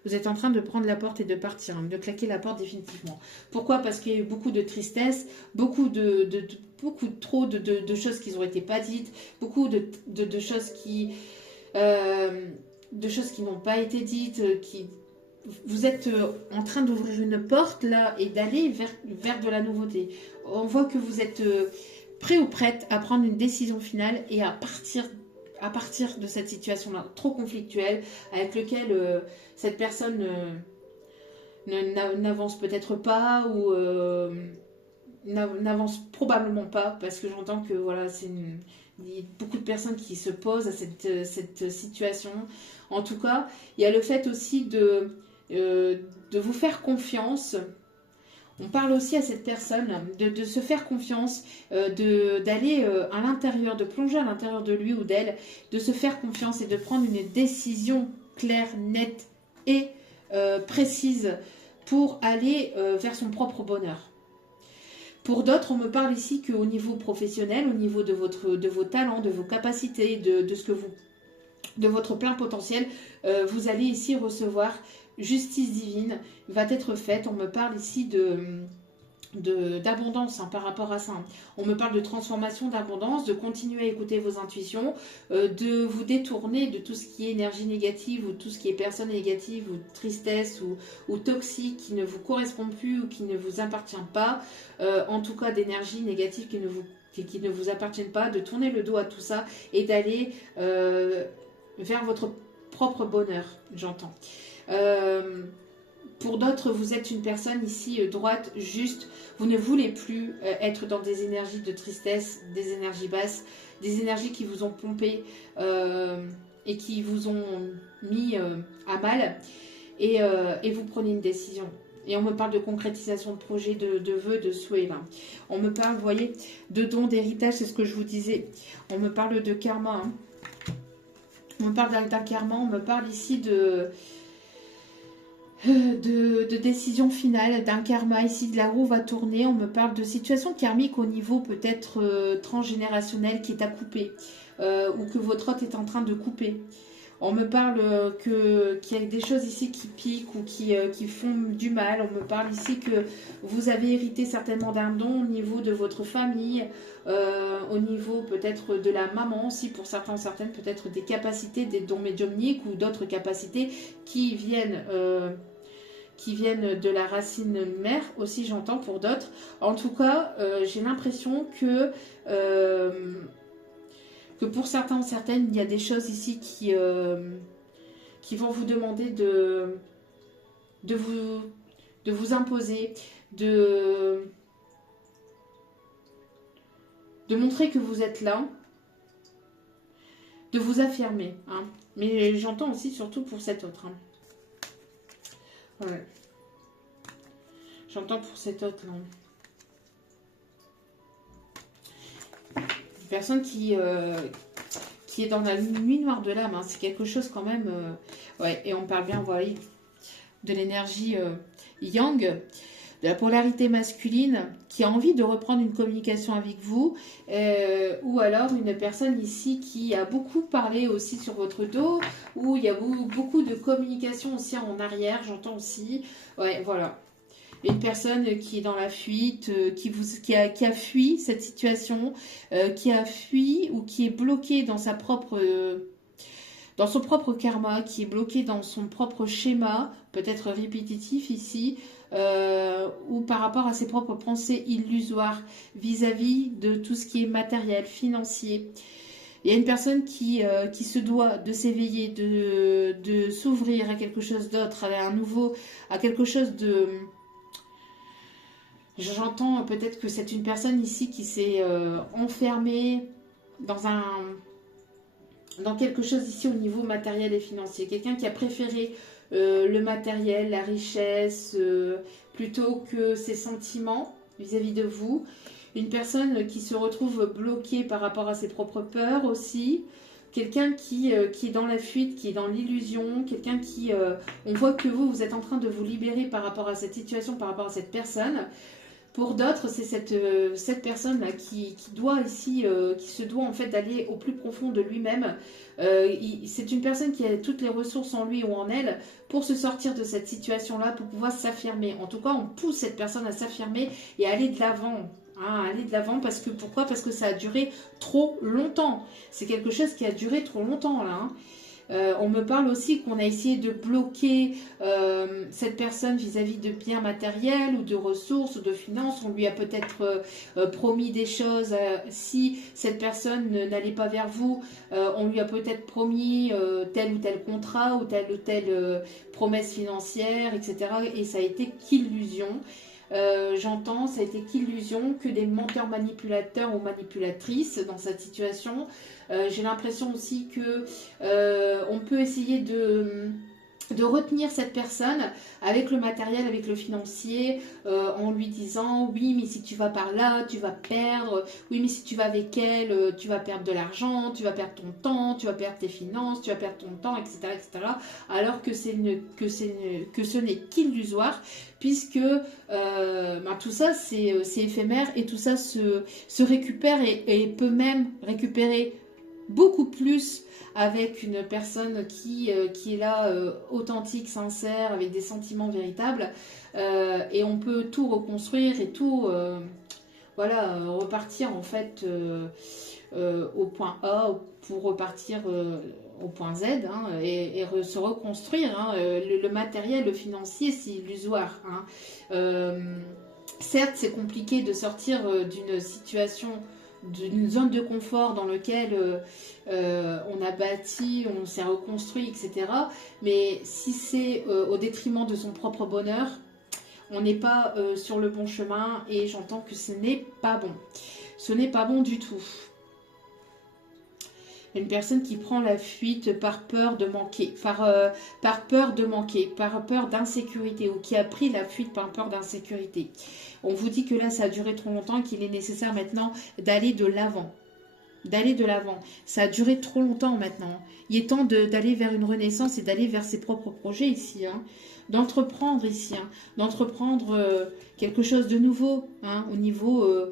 vous êtes en train de prendre la porte et de partir, de claquer la porte définitivement. Pourquoi? Parce qu'il y a eu beaucoup de tristesse, beaucoup trop de choses qui n'ont été pas dites, beaucoup de choses qui... de choses qui n'ont pas été dites, vous êtes en train d'ouvrir une porte là et d'aller vers de la nouveauté. On voit que vous êtes prêt ou prête à prendre une décision finale et à partir de cette situation-là trop conflictuelle avec laquelle cette personne n'avance peut-être pas ou n'avance probablement pas, parce que j'entends que voilà, il y a beaucoup de personnes qui se posent à cette situation. En tout cas, il y a le fait aussi de vous faire confiance. On parle aussi à cette personne de se faire confiance, d'aller à l'intérieur, de plonger à l'intérieur de lui ou d'elle, de se faire confiance et de prendre une décision claire, nette et précise pour aller vers son propre bonheur. Pour d'autres, on me parle ici qu'au niveau professionnel, au niveau de vos talents, de vos capacités, de votre plein potentiel, vous allez ici recevoir justice divine, va être faite. On me parle ici d'abondance par rapport à ça. On me parle de transformation, d'abondance, de continuer à écouter vos intuitions, de vous détourner de tout ce qui est énergie négative ou tout ce qui est personne négative ou tristesse ou toxique qui ne vous correspond plus ou qui ne vous appartient pas, en tout cas d'énergie négative qui ne vous appartiennent pas, de tourner le dos à tout ça et d'aller vers votre propre bonheur, j'entends. Pour d'autres, vous êtes une personne ici droite, juste. Vous ne voulez plus être dans des énergies de tristesse, des énergies basses, des énergies qui vous ont pompé et qui vous ont mis à mal. Et vous prenez une décision. Et on me parle de concrétisation de projets, de vœux, de souhaits. Là. On me parle, vous voyez, de dons, d'héritage, c'est ce que je vous disais. On me parle de karma. Hein. On me parle d'un karma, on me parle ici de décision finale, d'un karma. Ici, de la roue va tourner. On me parle de situation karmique au niveau peut-être transgénérationnel qui est à couper ou que votre hôte est en train de couper. On me parle qu'il y a des choses ici qui piquent ou qui font du mal. On me parle ici que vous avez hérité certainement d'un don au niveau de votre famille, au niveau peut-être de la maman aussi, pour certaines peut-être des capacités, des dons médiumniques ou d'autres capacités qui viennent de la racine mère aussi, j'entends pour d'autres. En tout cas, j'ai l'impression que que pour certains ou certaines, il y a des choses ici qui vont vous demander de vous, de vous imposer, de montrer que vous êtes là, de vous affirmer. Hein. Mais j'entends aussi surtout pour cet autre. Hein. Ouais. J'entends pour cet autre. Là. Une personne qui est dans la nuit noire de l'âme. Hein. C'est quelque chose quand même... ouais, et on parle bien, vous voyez, de l'énergie yang, de la polarité masculine, qui a envie de reprendre une communication avec vous, ou alors une personne ici qui a beaucoup parlé aussi sur votre dos, où il y a beaucoup de communication aussi en arrière, j'entends aussi. Ouais, voilà. Une personne qui est dans la fuite, qui a fui cette situation, qui a fui ou qui est bloqué dans sa propre... dans son propre karma, qui est bloqué dans son propre schéma, peut-être répétitif ici, ou par rapport à ses propres pensées illusoires vis-à-vis de tout ce qui est matériel, financier. Il y a une personne qui se doit de s'éveiller, de s'ouvrir à quelque chose d'autre, à quelque chose de... J'entends peut-être que c'est une personne ici qui s'est enfermée dans quelque chose ici au niveau matériel et financier. Quelqu'un qui a préféré le matériel, la richesse, plutôt que ses sentiments vis-à-vis de vous. Une personne qui se retrouve bloquée par rapport à ses propres peurs aussi. Quelqu'un qui est dans la fuite, qui est dans l'illusion. Quelqu'un qui... on voit que vous êtes en train de vous libérer par rapport à cette situation, par rapport à cette personne. Pour d'autres, c'est cette personne-là qui doit ici, qui se doit en fait d'aller au plus profond de lui-même. C'est une personne qui a toutes les ressources en lui ou en elle pour se sortir de cette situation-là, pour pouvoir s'affirmer. En tout cas, on pousse cette personne à s'affirmer et à aller de l'avant. Hein, aller de l'avant pourquoi? Parce que ça a duré trop longtemps. C'est quelque chose qui a duré trop longtemps là. Hein. On me parle aussi qu'on a essayé de bloquer cette personne vis-à-vis de biens matériels ou de ressources ou de finances. On lui a peut-être promis des choses. Si cette personne n'allait pas vers vous, on lui a peut-être promis tel ou tel contrat ou telle promesse financière, etc. Et ça a été qu'illusion. J'entends, ça a été qu'illusion, que des menteurs manipulateurs ou manipulatrices dans cette situation. J'ai l'impression aussi que on peut essayer de retenir cette personne avec le matériel, avec le financier, en lui disant oui mais si tu vas par là tu vas perdre, oui mais si tu vas avec elle tu vas perdre de l'argent, tu vas perdre ton temps, tu vas perdre tes finances, tu vas perdre ton temps, etc. etc. alors que ce n'est qu'illusoire, puisque tout ça c'est éphémère et tout ça se récupère et peut même récupérer beaucoup plus avec une personne qui est là, authentique, sincère, avec des sentiments véritables, et on peut tout reconstruire et tout, repartir en fait au point A pour repartir au point Z, hein, et se reconstruire. Hein, le matériel, le financier, c'est illusoire. Hein. Certes, c'est compliqué de sortir d'une situation, d'une zone de confort dans laquelle on a bâti, on s'est reconstruit, etc. Mais si c'est au détriment de son propre bonheur, on n'est pas sur le bon chemin, et j'entends que ce n'est pas bon. Ce n'est pas bon du tout. Une personne qui prend la fuite par peur de manquer, par peur de manquer, par peur d'insécurité, ou qui a pris la fuite par peur d'insécurité. On vous dit que là, ça a duré trop longtemps, qu'il est nécessaire maintenant d'aller de l'avant. D'aller de l'avant. Ça a duré trop longtemps maintenant. Il est temps d'aller vers une renaissance et d'aller vers ses propres projets ici. Hein. D'entreprendre ici. Hein. D'entreprendre quelque chose de nouveau, hein, au niveau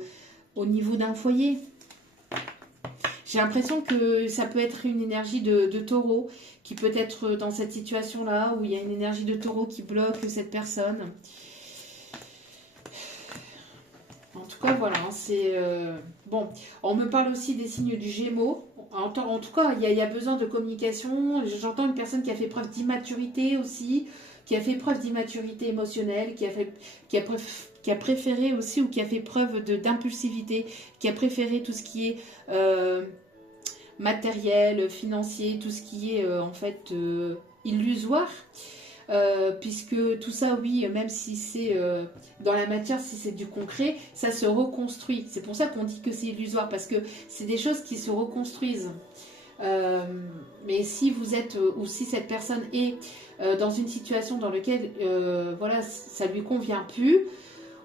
d'un foyer. J'ai l'impression que ça peut être une énergie de taureau qui peut être dans cette situation-là, où il y a une énergie de taureau qui bloque cette personne. En tout cas, voilà, c'est... Bon, on me parle aussi des signes du Gémeaux. En tout cas, il y a besoin de communication. J'entends une personne qui a fait preuve d'immaturité aussi, qui a fait preuve d'immaturité émotionnelle, qui a préféré aussi, ou qui a fait preuve d'impulsivité, qui a préféré tout ce qui est matériel, financier, tout ce qui est en fait illusoire. Puisque tout ça, oui, même si c'est dans la matière, si c'est du concret, ça se reconstruit. C'est pour ça qu'on dit que c'est illusoire, parce que c'est des choses qui se reconstruisent. Mais si vous êtes, ou si cette personne est dans une situation dans laquelle voilà, ça lui convient plus,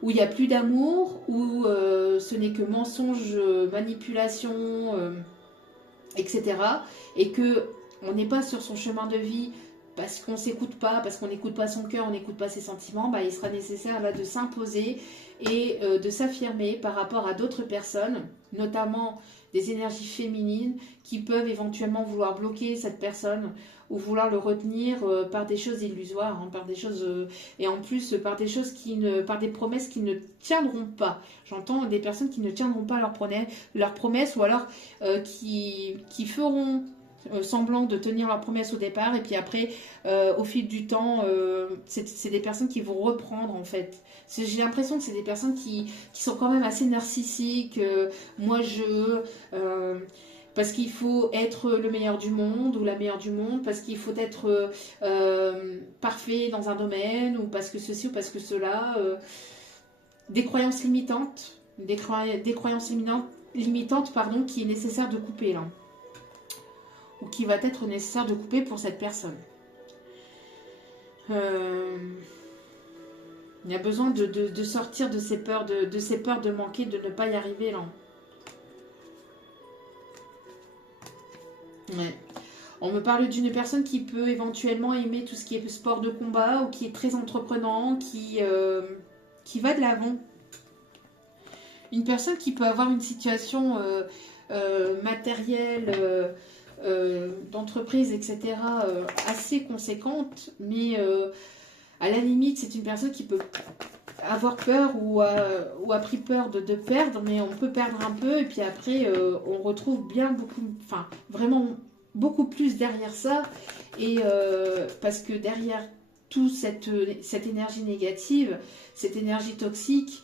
où il n'y a plus d'amour, où ce n'est que mensonge, manipulation, etc. Et que on n'est pas sur son chemin de vie parce qu'on ne s'écoute pas, parce qu'on n'écoute pas son cœur, on n'écoute pas ses sentiments, bah, il sera nécessaire là de s'imposer et de s'affirmer par rapport à d'autres personnes, notamment des énergies féminines qui peuvent éventuellement vouloir bloquer cette personne ou vouloir le retenir par des choses illusoires, hein, par des choses et en plus par des choses par des promesses qui ne tiendront pas. J'entends des personnes qui ne tiendront pas leurs promesses ou alors qui feront semblant de tenir leurs promesses au départ et puis après au fil du temps c'est des personnes qui vont reprendre en fait. J'ai l'impression que c'est des personnes qui sont quand même assez narcissiques, parce qu'il faut être le meilleur du monde ou la meilleure du monde, parce qu'il faut être parfait dans un domaine, ou parce que ceci ou parce que cela. Des croyances limitantes, des croyances limitantes, pardon, qui est nécessaire de couper là. Ou qui va être nécessaire de couper pour cette personne. Il y a besoin de sortir de ces peurs, de ces peurs de manquer, de ne pas y arriver là. Ouais. On me parle d'une personne qui peut éventuellement aimer tout ce qui est sport de combat ou qui est très entreprenant, qui va de l'avant. Une personne qui peut avoir une situation matérielle, d'entreprise, etc., assez conséquente, mais à la limite, c'est une personne qui peut avoir peur ou a pris peur de perdre, mais on peut perdre un peu et puis après on retrouve vraiment beaucoup plus derrière ça, et parce que derrière toute cette énergie négative, cette énergie toxique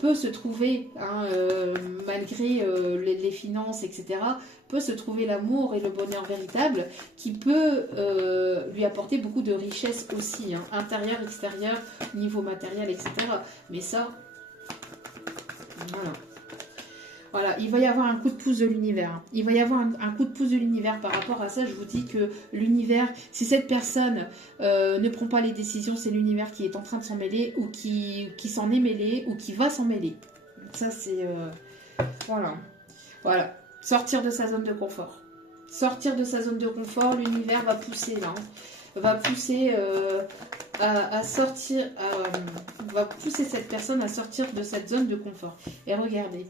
peut se trouver, hein, malgré les finances, etc., peut se trouver l'amour et le bonheur véritable qui peut lui apporter beaucoup de richesse aussi, hein, intérieur, extérieur, niveau matériel, etc. Mais ça, voilà. Voilà, il va y avoir un coup de pouce de l'univers. Hein. Il va y avoir un coup de pouce de l'univers par rapport à ça. Je vous dis que l'univers, si cette personne ne prend pas les décisions, c'est l'univers qui est en train de s'en mêler ou qui s'en est mêlé ou qui va s'en mêler. Ça, c'est... voilà. Voilà. Sortir de sa zone de confort. Sortir de sa zone de confort, l'univers va pousser là. Hein. Va pousser à sortir... va pousser cette personne à sortir de cette zone de confort. Et regardez.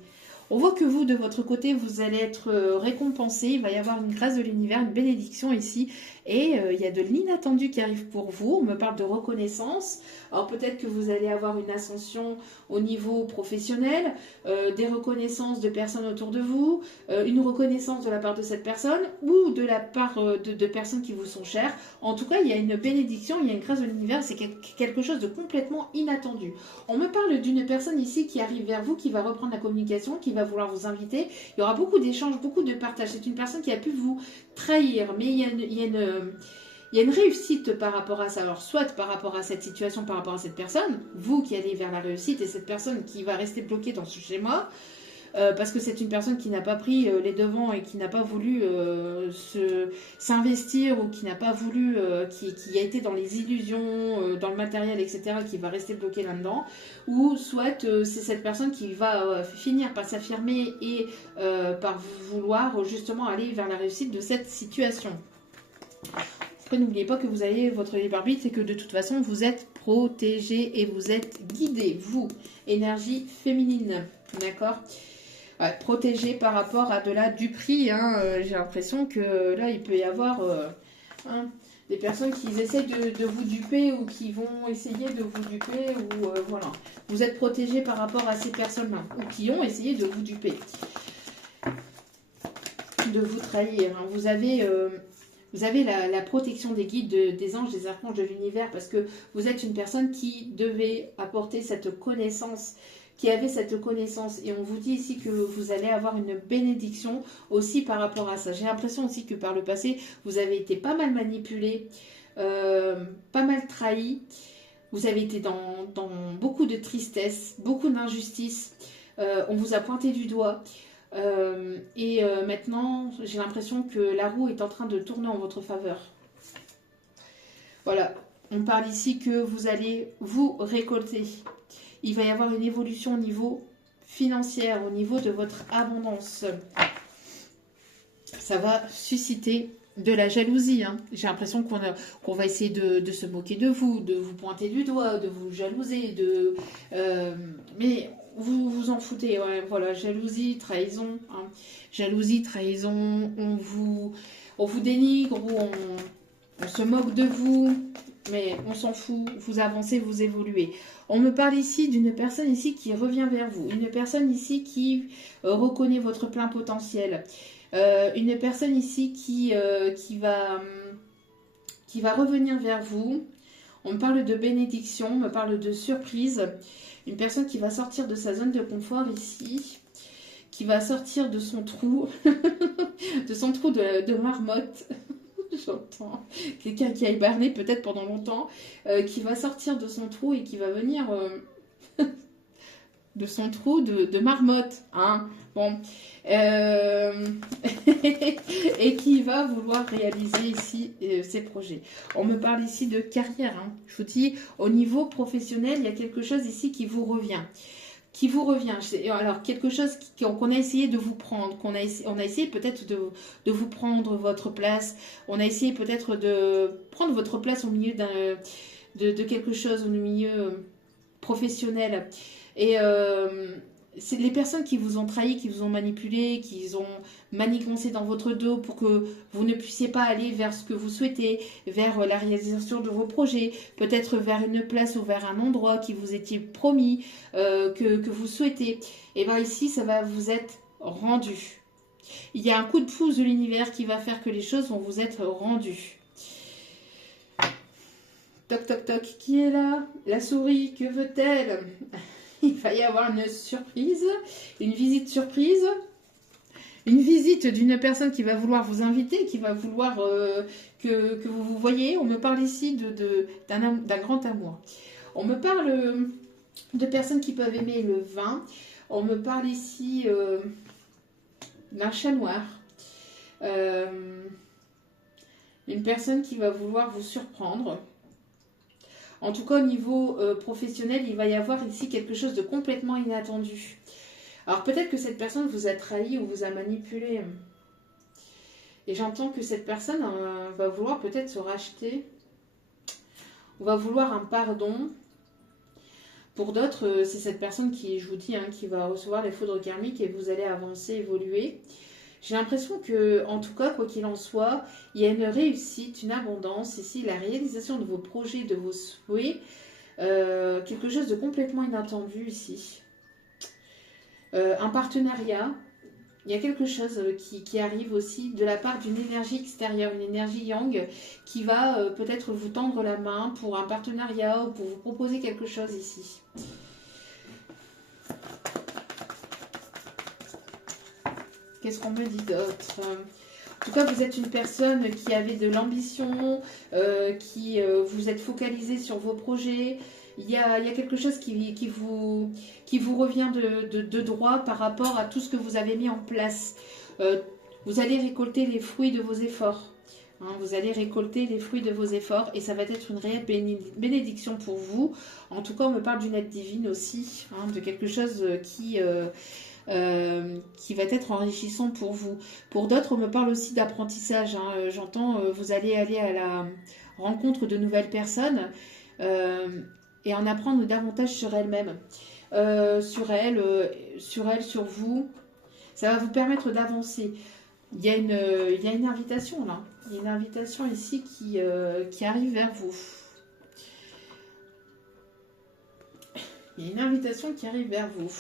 On voit que vous, de votre côté, vous allez être récompensé. Il va y avoir une grâce de l'univers, une bénédiction ici. Et il y a de l'inattendu qui arrive pour vous. On me parle de reconnaissance. Alors peut-être que vous allez avoir une ascension au niveau professionnel, des reconnaissances de personnes autour de vous, une reconnaissance de la part de cette personne ou de la part de personnes qui vous sont chères. En tout cas, il y a une bénédiction, il y a une grâce de l'univers. C'est quelque chose de complètement inattendu. On me parle d'une personne ici qui arrive vers vous, qui va reprendre la communication, qui va vouloir vous inviter. Il y aura beaucoup d'échanges, beaucoup de partage. C'est une personne qui a pu vous trahir, mais il y a une réussite par rapport à ça. Alors, soit par rapport à cette situation, par rapport à cette personne, vous qui allez vers la réussite, et cette personne qui va rester bloquée dans ce schéma, parce que c'est une personne qui n'a pas pris les devants et qui n'a pas voulu s'investir, ou qui n'a pas voulu, qui a été dans les illusions, dans le matériel, etc., qui va rester bloqué là-dedans, ou soit c'est cette personne qui va finir par s'affirmer et par vouloir justement aller vers la réussite de cette situation. Après, n'oubliez pas que vous avez votre libre arbitre et que de toute façon, vous êtes protégé et vous êtes guidé, vous, énergie féminine, d'accord ? Ouais, protégé par rapport à de la duperie, hein, j'ai l'impression que là, il peut y avoir des personnes qui essayent de vous duper ou qui vont essayer de vous duper, ou voilà. Vous êtes protégé par rapport à ces personnes-là, ou qui ont essayé de vous duper, de vous trahir. Hein. Vous avez la protection des guides, des anges, des archanges de l'univers, parce que vous êtes une personne qui devait apporter cette connaissance, qui avez cette connaissance. Et on vous dit ici que vous allez avoir une bénédiction aussi par rapport à ça. J'ai l'impression aussi que par le passé, vous avez été pas mal manipulé, pas mal trahi. Vous avez été dans beaucoup de tristesse, beaucoup d'injustice. On vous a pointé du doigt. Maintenant, j'ai l'impression que la roue est en train de tourner en votre faveur. Voilà, on parle ici que vous allez vous récolter. Il va y avoir une évolution au niveau financier, au niveau de votre abondance. Ça va susciter de la jalousie. Hein. J'ai l'impression qu'on va essayer de se moquer de vous pointer du doigt, de vous jalouser. Mais vous vous en foutez. Ouais, voilà, jalousie, trahison. Hein. Jalousie, trahison, on vous dénigre ou on se moque de vous. Mais on s'en fout, vous avancez, vous évoluez. On me parle ici d'une personne ici qui revient vers vous. Une personne ici qui reconnaît votre plein potentiel. Une personne ici qui va revenir vers vous. On me parle de bénédiction, on me parle de surprise. Une personne qui va sortir de sa zone de confort ici. Qui va sortir de son trou. de son trou de marmotte. J'entends quelqu'un qui a hiberné peut-être pendant longtemps, qui va sortir de son trou et qui va venir de son trou de marmotte, hein, bon, et qui va vouloir réaliser ici ses projets. On me parle ici de carrière, hein. Je vous dis, au niveau professionnel, il y a quelque chose ici qui vous revient. Alors quelque chose qu'on a essayé de vous prendre, on a essayé peut-être de vous prendre votre place, on a essayé peut-être de prendre votre place au milieu de quelque chose, au milieu professionnel. Et c'est les personnes qui vous ont trahi, qui vous ont manipulé, qui ont manigancé dans votre dos pour que vous ne puissiez pas aller vers ce que vous souhaitez, vers la réalisation de vos projets, peut-être vers une place ou vers un endroit qui vous était promis, que vous souhaitez. Et bien ici, ça va vous être rendu. Il y a un coup de pouce de l'univers qui va faire que les choses vont vous être rendues. Toc toc toc, qui est là? La souris, que veut-elle? Il va y avoir une surprise, une visite surprise, une visite d'une personne qui va vouloir vous inviter, qui va vouloir que vous vous voyez. On me parle ici d'un grand amour. On me parle de personnes qui peuvent aimer le vin. On me parle ici d'un chat noir. Une personne qui va vouloir vous surprendre. En tout cas, au niveau professionnel, il va y avoir ici quelque chose de complètement inattendu. Alors peut-être que cette personne vous a trahi ou vous a manipulé. Et j'entends que cette personne va vouloir peut-être se racheter. Ou va vouloir un pardon. Pour d'autres, c'est cette personne qui, je vous dis, hein, qui va recevoir les foudres karmiques et vous allez avancer, évoluer. J'ai l'impression que, en tout cas, quoi qu'il en soit, il y a une réussite, une abondance ici, la réalisation de vos projets, de vos souhaits, quelque chose de complètement inattendu ici. Un partenariat, il y a quelque chose qui arrive aussi de la part d'une énergie extérieure, une énergie yang, qui va peut-être vous tendre la main pour un partenariat ou pour vous proposer quelque chose ici. Qu'est-ce qu'on me dit d'autre? En tout cas, vous êtes une personne qui avait de l'ambition, qui vous êtes focalisé sur vos projets. Il y a quelque chose qui vous revient de droit par rapport à tout ce que vous avez mis en place. Vous allez récolter les fruits de vos efforts. Hein, vous allez récolter les fruits de vos efforts et ça va être une réelle bénédiction pour vous. En tout cas, on me parle d'une aide divine aussi, hein, de quelque chose qui va être enrichissant pour vous. Pour d'autres, on me parle aussi d'apprentissage. Hein. J'entends, vous allez aller à la rencontre de nouvelles personnes et en apprendre davantage sur elles-mêmes. Sur elles, sur vous. Ça va vous permettre d'avancer. Il y a une invitation là. Il y a une invitation ici qui arrive vers vous. Il y a une invitation qui arrive vers vous.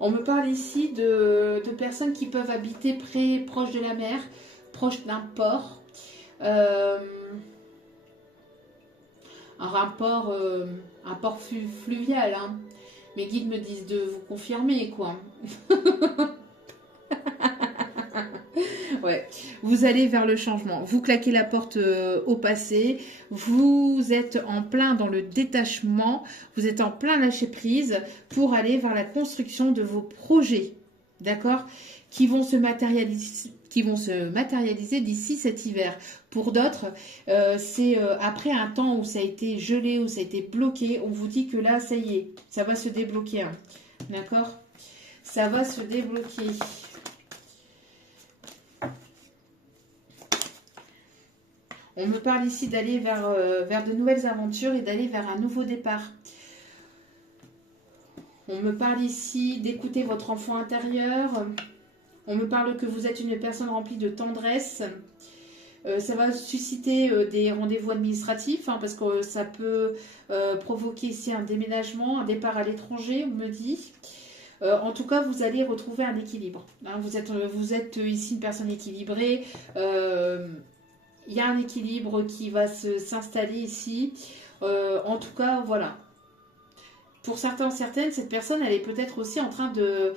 On me parle ici de personnes qui peuvent habiter proche de la mer, proche d'un port. Un port fluvial. Hein. Mes guides me disent de vous confirmer, quoi. Ouais, vous allez vers le changement. Vous claquez la porte au passé. Vous êtes en plein dans le détachement. Vous êtes en plein lâcher prise pour aller vers la construction de vos projets. D'accord ? Qui vont se matérialiser d'ici cet hiver. Pour d'autres, c'est après un temps où ça a été gelé, où ça a été bloqué, on vous dit que là, ça y est, ça va se débloquer. Hein. D'accord ? Ça va se débloquer. On me parle ici d'aller vers de nouvelles aventures et d'aller vers un nouveau départ. On me parle ici d'écouter votre enfant intérieur. On me parle que vous êtes une personne remplie de tendresse. Ça va susciter des rendez-vous administratifs, hein, parce que ça peut provoquer ici un déménagement, un départ à l'étranger, on me dit. En tout cas, vous allez retrouver un équilibre. Hein, vous êtes ici une personne équilibrée. Il y a un équilibre qui va s'installer ici. En tout cas, voilà. Pour certains, certaines, cette personne, elle est peut-être aussi en train de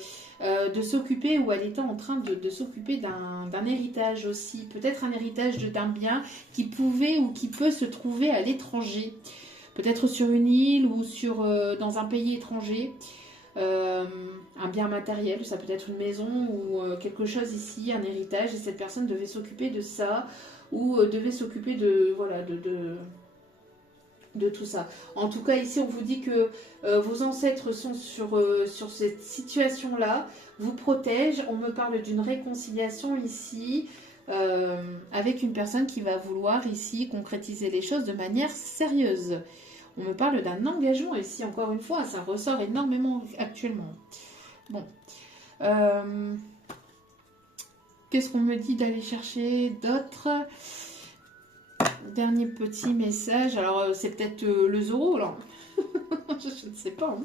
s'occuper, ou elle était en train de s'occuper d'un héritage aussi. Peut-être un héritage d'un bien qui pouvait ou qui peut se trouver à l'étranger. Peut-être sur une île ou dans un pays étranger. Un bien matériel, ça peut être une maison ou quelque chose ici, un héritage. Et cette personne devait s'occuper de ça, ou devait s'occuper de tout ça. En tout cas, ici, on vous dit que vos ancêtres sont sur cette situation-là, vous protègent. On me parle d'une réconciliation ici, avec une personne qui va vouloir ici concrétiser les choses de manière sérieuse. On me parle d'un engagement ici, encore une fois, ça ressort énormément actuellement. Bon. Qu'est-ce qu'on me dit d'aller chercher d'autres ? Dernier petit message. Alors, c'est peut-être le Zoro, là. Je ne sais pas. Hein.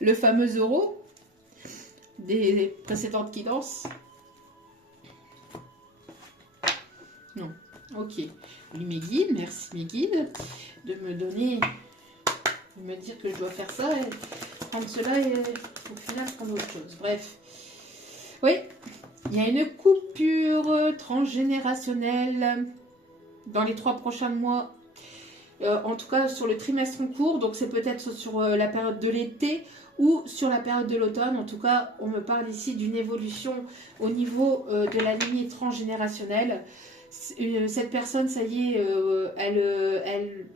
Le fameux Zoro des précédentes qui dansent. Non. Ok. Oui, mes guides, merci mes guides de me donner, de me dire que je dois faire ça et prendre cela et au final prendre autre chose. Bref. Oui, il y a une coupure transgénérationnelle dans les 3 prochains mois, en tout cas sur le trimestre en cours, donc c'est peut-être sur la période de l'été ou sur la période de l'automne. En tout cas, on me parle ici d'une évolution au niveau de la lignée transgénérationnelle. Cette personne, ça y est,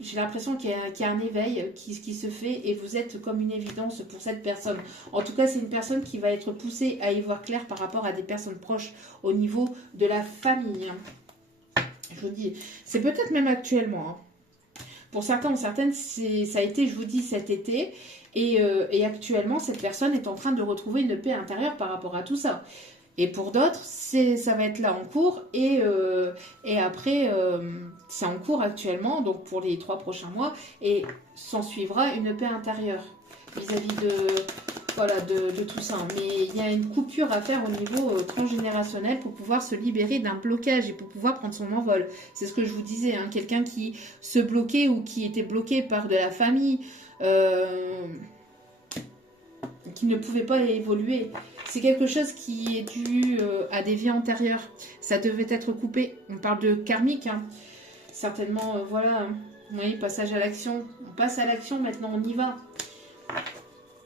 j'ai l'impression qu'il y a un éveil qui se fait et vous êtes comme une évidence pour cette personne. En tout cas, c'est une personne qui va être poussée à y voir clair par rapport à des personnes proches au niveau de la famille. Je vous dis, c'est peut-être même actuellement. Hein. Pour certains ou certaines, ça a été, je vous dis, cet été. Et actuellement, cette personne est en train de retrouver une paix intérieure par rapport à tout ça. Et pour d'autres, ça va être là en cours. Et après, c'est en cours actuellement, donc pour les 3 prochains mois. Et s'en suivra une paix intérieure vis-à-vis de tout ça. Mais il y a une coupure à faire au niveau transgénérationnel pour pouvoir se libérer d'un blocage et pour pouvoir prendre son envol. C'est ce que je vous disais, hein, quelqu'un qui se bloquait ou qui était bloqué par de la famille, qui ne pouvait pas évoluer. C'est quelque chose qui est dû à des vies antérieures. Ça devait être coupé. On parle de karmique, hein. Certainement, voilà. Oui, passage à l'action. On passe à l'action, maintenant on y va.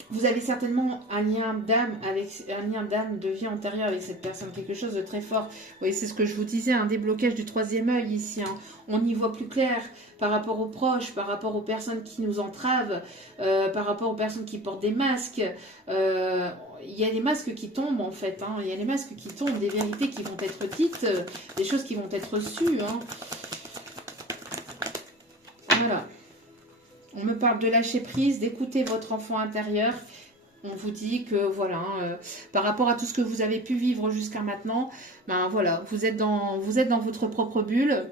Vous avez certainement un lien d'âme de vie antérieure avec cette personne, quelque chose de très fort. Oui, c'est ce que je vous disais, un déblocage du 3e œil ici. Hein. On y voit plus clair par rapport aux proches, par rapport aux personnes qui nous entravent, par rapport aux personnes qui portent des masques. Il y a des masques qui tombent en fait. Hein. Il y a des masques qui tombent, des vérités qui vont être dites, des choses qui vont être sues. Hein. Voilà. On me parle de lâcher prise, d'écouter votre enfant intérieur. On vous dit que voilà, par rapport à tout ce que vous avez pu vivre jusqu'à maintenant, ben voilà, vous êtes dans votre propre bulle.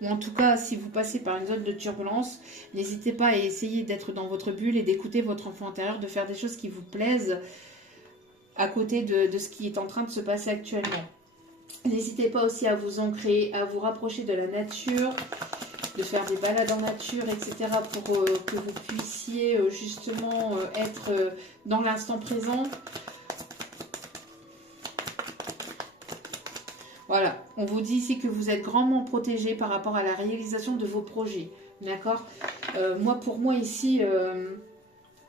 Ou en tout cas, si vous passez par une zone de turbulence, n'hésitez pas à essayer d'être dans votre bulle et d'écouter votre enfant intérieur, de faire des choses qui vous plaisent à côté de ce qui est en train de se passer actuellement. N'hésitez pas aussi à vous ancrer, à vous rapprocher de la nature, de faire des balades en nature, etc. pour que vous puissiez justement être dans l'instant présent. Voilà, on vous dit ici que vous êtes grandement protégé par rapport à la réalisation de vos projets. D'accord? Pour moi ici,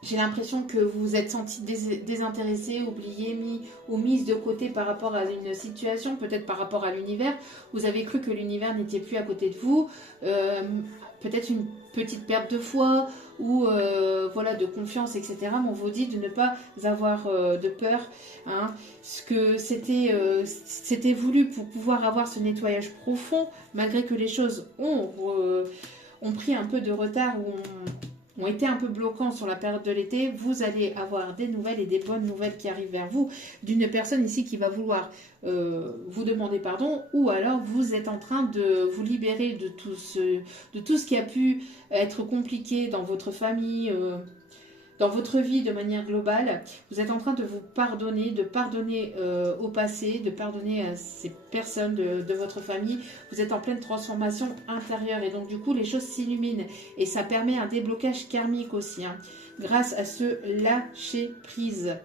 j'ai l'impression que vous vous êtes senti désintéressé, oublié, mis ou mise de côté par rapport à une situation, peut-être par rapport à l'univers. Vous avez cru que l'univers n'était plus à côté de vous. Peut-être une petite perte de foi ou voilà, de confiance, etc. Mais on vous dit de ne pas avoir de peur. Hein, ce que c'était voulu pour pouvoir avoir ce nettoyage profond, malgré que les choses ont pris un peu de retard ou ont été un peu bloquants sur la période de l'été, vous allez avoir des nouvelles et des bonnes nouvelles qui arrivent vers vous d'une personne ici qui va vouloir vous demander pardon, ou alors vous êtes en train de vous libérer de tout ce qui a pu être compliqué dans votre famille, dans votre vie de manière globale. Vous êtes en train de vous pardonner, de pardonner au passé, de pardonner à ces personnes de votre famille. Vous êtes en pleine transformation intérieure et donc du coup les choses s'illuminent et ça permet un déblocage karmique aussi, hein, grâce à ce lâcher prise.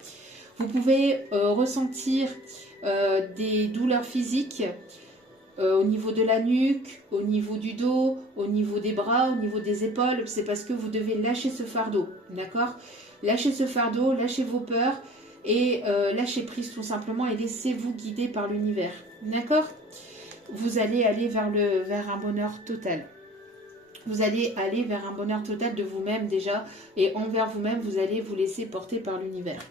Vous pouvez ressentir des douleurs physiques au niveau de la nuque, au niveau du dos, au niveau des bras, au niveau des épaules. C'est parce que vous devez lâcher ce fardeau, d'accord? Lâchez ce fardeau, lâchez vos peurs et lâchez prise tout simplement et laissez-vous guider par l'univers, d'accord? Vous allez aller vers un bonheur total. Vous allez aller vers un bonheur total de vous-même déjà et envers vous-même, vous allez vous laisser porter par l'univers.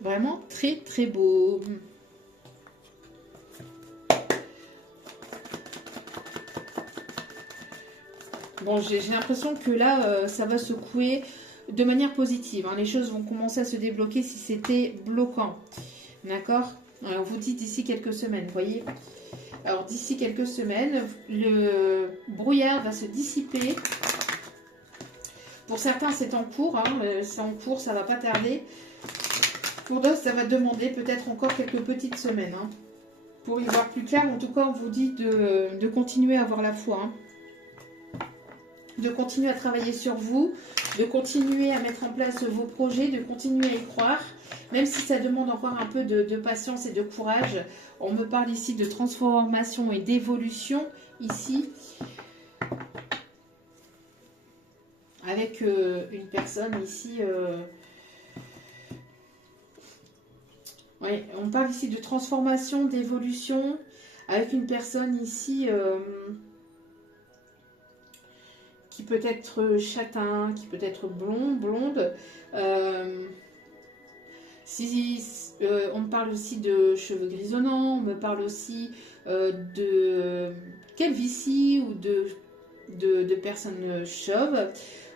Vraiment très très beau. Bon, j'ai l'impression que là, ça va secouer de manière positive. Hein. Les choses vont commencer à se débloquer si c'était bloquant. D'accord? On vous dit d'ici quelques semaines, vous voyez? Alors, d'ici quelques semaines, le brouillard va se dissiper. Pour certains, c'est en cours. Hein. C'est en cours, ça va pas tarder. Pour d'autres, ça va demander peut-être encore quelques petites semaines. Hein. Pour y voir plus clair, en tout cas, on vous dit de continuer à avoir la foi. Hein. De continuer à travailler sur vous, de continuer à mettre en place vos projets, de continuer à y croire, même si ça demande encore un peu de patience et de courage. On me parle ici de transformation et d'évolution, ici, avec une personne ici... Ouais, on parle ici de transformation, d'évolution, avec une personne ici... qui peut être châtain, qui peut être blonde. On me parle aussi de cheveux grisonnants, on me parle aussi de calvitie ou de personnes chauves.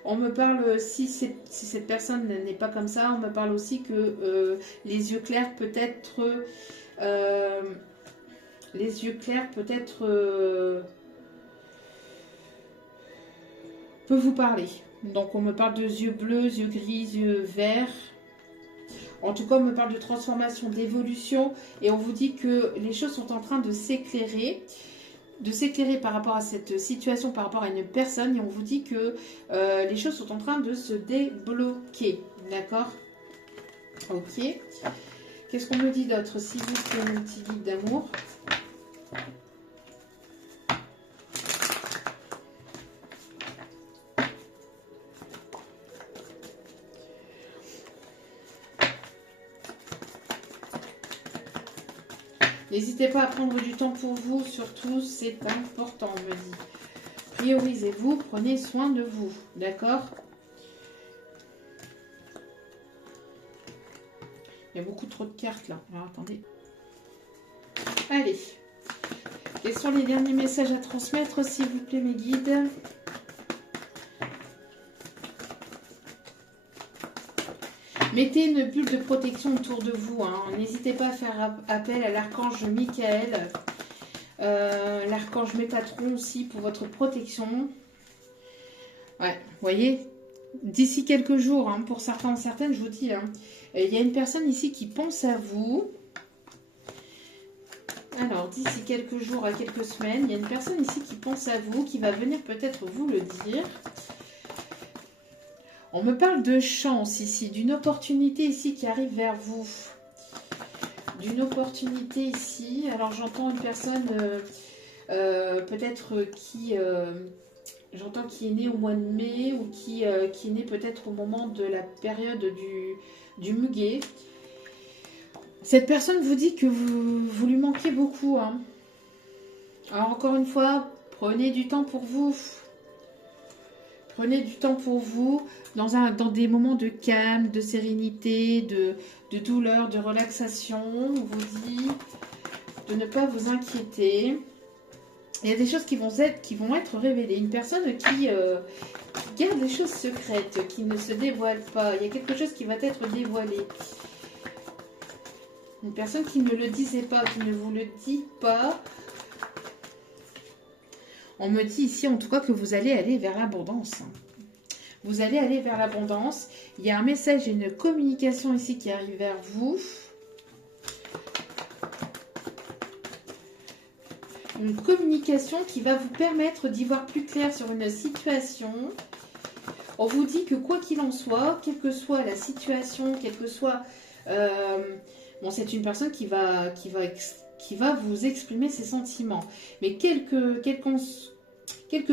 On me parle, si cette personne n'est pas comme ça, on me parle aussi que les yeux clairs peut-être... peut vous parler. Donc on me parle de yeux bleus, yeux gris, yeux verts. En tout cas, on me parle de transformation, d'évolution. Et on vous dit que les choses sont en train de s'éclairer par rapport à cette situation, par rapport à une personne. Et on vous dit que les choses sont en train de se débloquer. D'accord? Ok. Qu'est-ce qu'on me dit d'autre? S'il vous plaît, mon petit guide d'amour. N'hésitez pas à prendre du temps pour vous, surtout, c'est important, on me dit. Priorisez-vous, prenez soin de vous, d'accord? Il y a beaucoup trop de cartes là. Alors attendez. Allez. Quels sont les derniers messages à transmettre, s'il vous plaît, mes guides? Mettez une bulle de protection autour de vous. Hein. N'hésitez pas à faire appel à l'archange Michael, l'archange Métatron aussi pour votre protection. Ouais, vous voyez, d'ici quelques jours, hein, pour certains, certaines, je vous dis, hein, il y a une personne ici qui pense à vous. Alors, d'ici quelques jours à quelques semaines, il y a une personne ici qui pense à vous, qui va venir peut-être vous le dire. On me parle de chance ici, d'une opportunité ici qui arrive vers vous. D'une opportunité ici. Alors, j'entends une personne peut-être qui... j'entends qui est née au mois de mai ou qui est née peut-être au moment de la période du muguet. Cette personne vous dit que vous lui manquez beaucoup. Hein. Alors encore une fois, prenez du temps pour vous. Prenez du temps pour vous dans des moments de calme, de sérénité, de douleur, de relaxation. On vous dit de ne pas vous inquiéter. Il y a des choses qui vont être révélées. Une personne qui garde des choses secrètes, qui ne se dévoile pas. Il y a quelque chose qui va être dévoilé. Une personne qui ne le disait pas, qui ne vous le dit pas. On me dit ici en tout cas que vous allez aller vers l'abondance. Vous allez aller vers l'abondance. Il y a un message et une communication ici qui arrive vers vous. Une communication qui va vous permettre d'y voir plus clair sur une situation. On vous dit que quoi qu'il en soit, quelle que soit la situation, quelle que soit... bon, c'est une personne qui va vous exprimer ses sentiments. Mais quelle que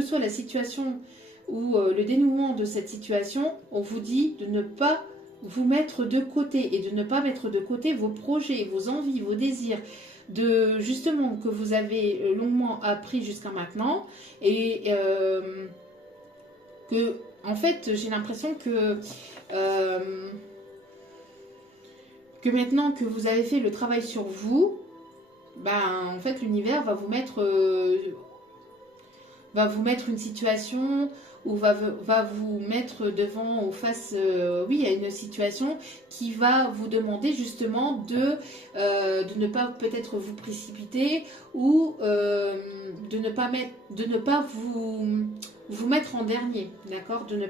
soit la situation ou le dénouement de cette situation, on vous dit de ne pas vous mettre de côté et de ne pas mettre de côté vos projets, vos envies, vos désirs, justement que vous avez longuement appris jusqu'à maintenant et que en fait j'ai l'impression que maintenant que vous avez fait le travail sur vous, ben en fait l'univers va vous mettre une situation ou va vous mettre devant ou face oui, à une situation qui va vous demander justement de ne pas peut-être vous précipiter ou de ne pas vous mettre en dernier, d'accord, de ne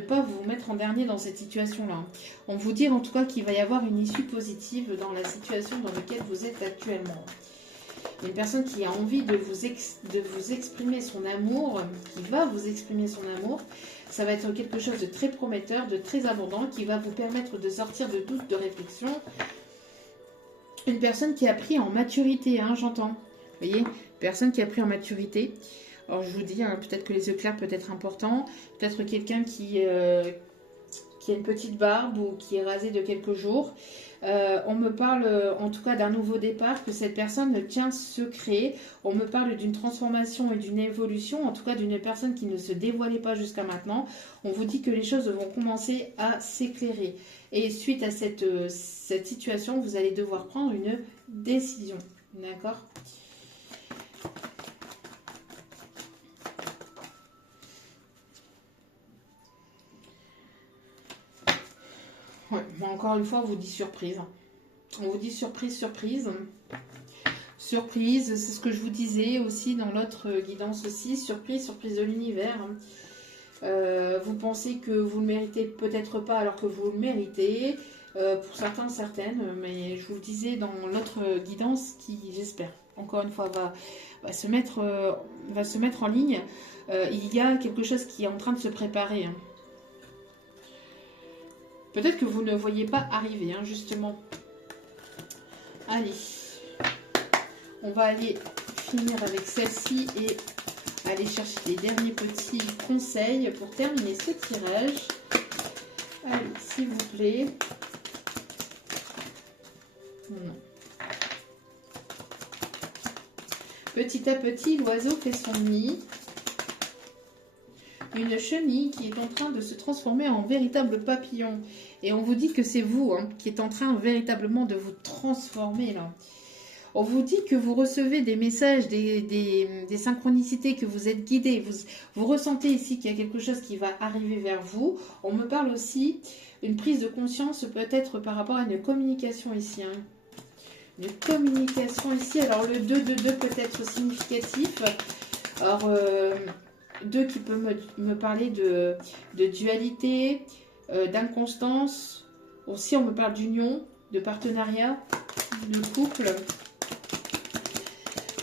pas vous mettre en dernier dans cette situation-là. On vous dit en tout cas qu'il va y avoir une issue positive dans la situation dans laquelle vous êtes actuellement. Une personne qui a envie de vous exprimer son amour, qui va vous exprimer son amour, ça va être quelque chose de très prometteur, de très abondant, qui va vous permettre de sortir de doute, de réflexion. Une personne qui a pris en maturité, hein, j'entends. Vous voyez, personne qui a pris en maturité. Alors je vous dis, hein, peut-être que les yeux clairs peut être important, peut-être quelqu'un qui a une petite barbe ou qui est rasé de quelques jours. On me parle en tout cas d'un nouveau départ, que cette personne tient secret. On me parle d'une transformation et d'une évolution, en tout cas d'une personne qui ne se dévoilait pas jusqu'à maintenant. On vous dit que les choses vont commencer à s'éclairer. Et suite à cette situation, vous allez devoir prendre une décision. D'accord ? Ouais, moi encore une fois, on vous dit surprise. On vous dit surprise, surprise. Surprise, c'est ce que je vous disais aussi dans l'autre guidance aussi. Surprise, surprise de l'univers. Vous pensez que vous ne le méritez peut-être pas alors que vous le méritez. Pour certains, certaines. Mais je vous le disais dans l'autre guidance qui, j'espère, encore une fois, va se mettre en ligne. Il y a quelque chose qui est en train de se préparer. Hein. Peut-être que vous ne voyez pas arriver, hein, justement. Allez. On va aller finir avec celle-ci et aller chercher les derniers petits conseils pour terminer ce tirage. Allez, s'il vous plaît. Non. Petit à petit, l'oiseau fait son nid. Une chenille qui est en train de se transformer en véritable papillon. Et on vous dit que c'est vous hein, qui êtes en train véritablement de vous transformer là. On vous dit que vous recevez des messages, des synchronicités, que vous êtes guidé. Vous ressentez ici qu'il y a quelque chose qui va arriver vers vous. On me parle aussi d'une prise de conscience peut-être par rapport à une communication ici. Hein. Une communication ici. Alors le 2 de 2 peut être significatif. Alors... 2 qui peut me parler de dualité, d'inconstance. Aussi, on me parle d'union, de partenariat, de couple.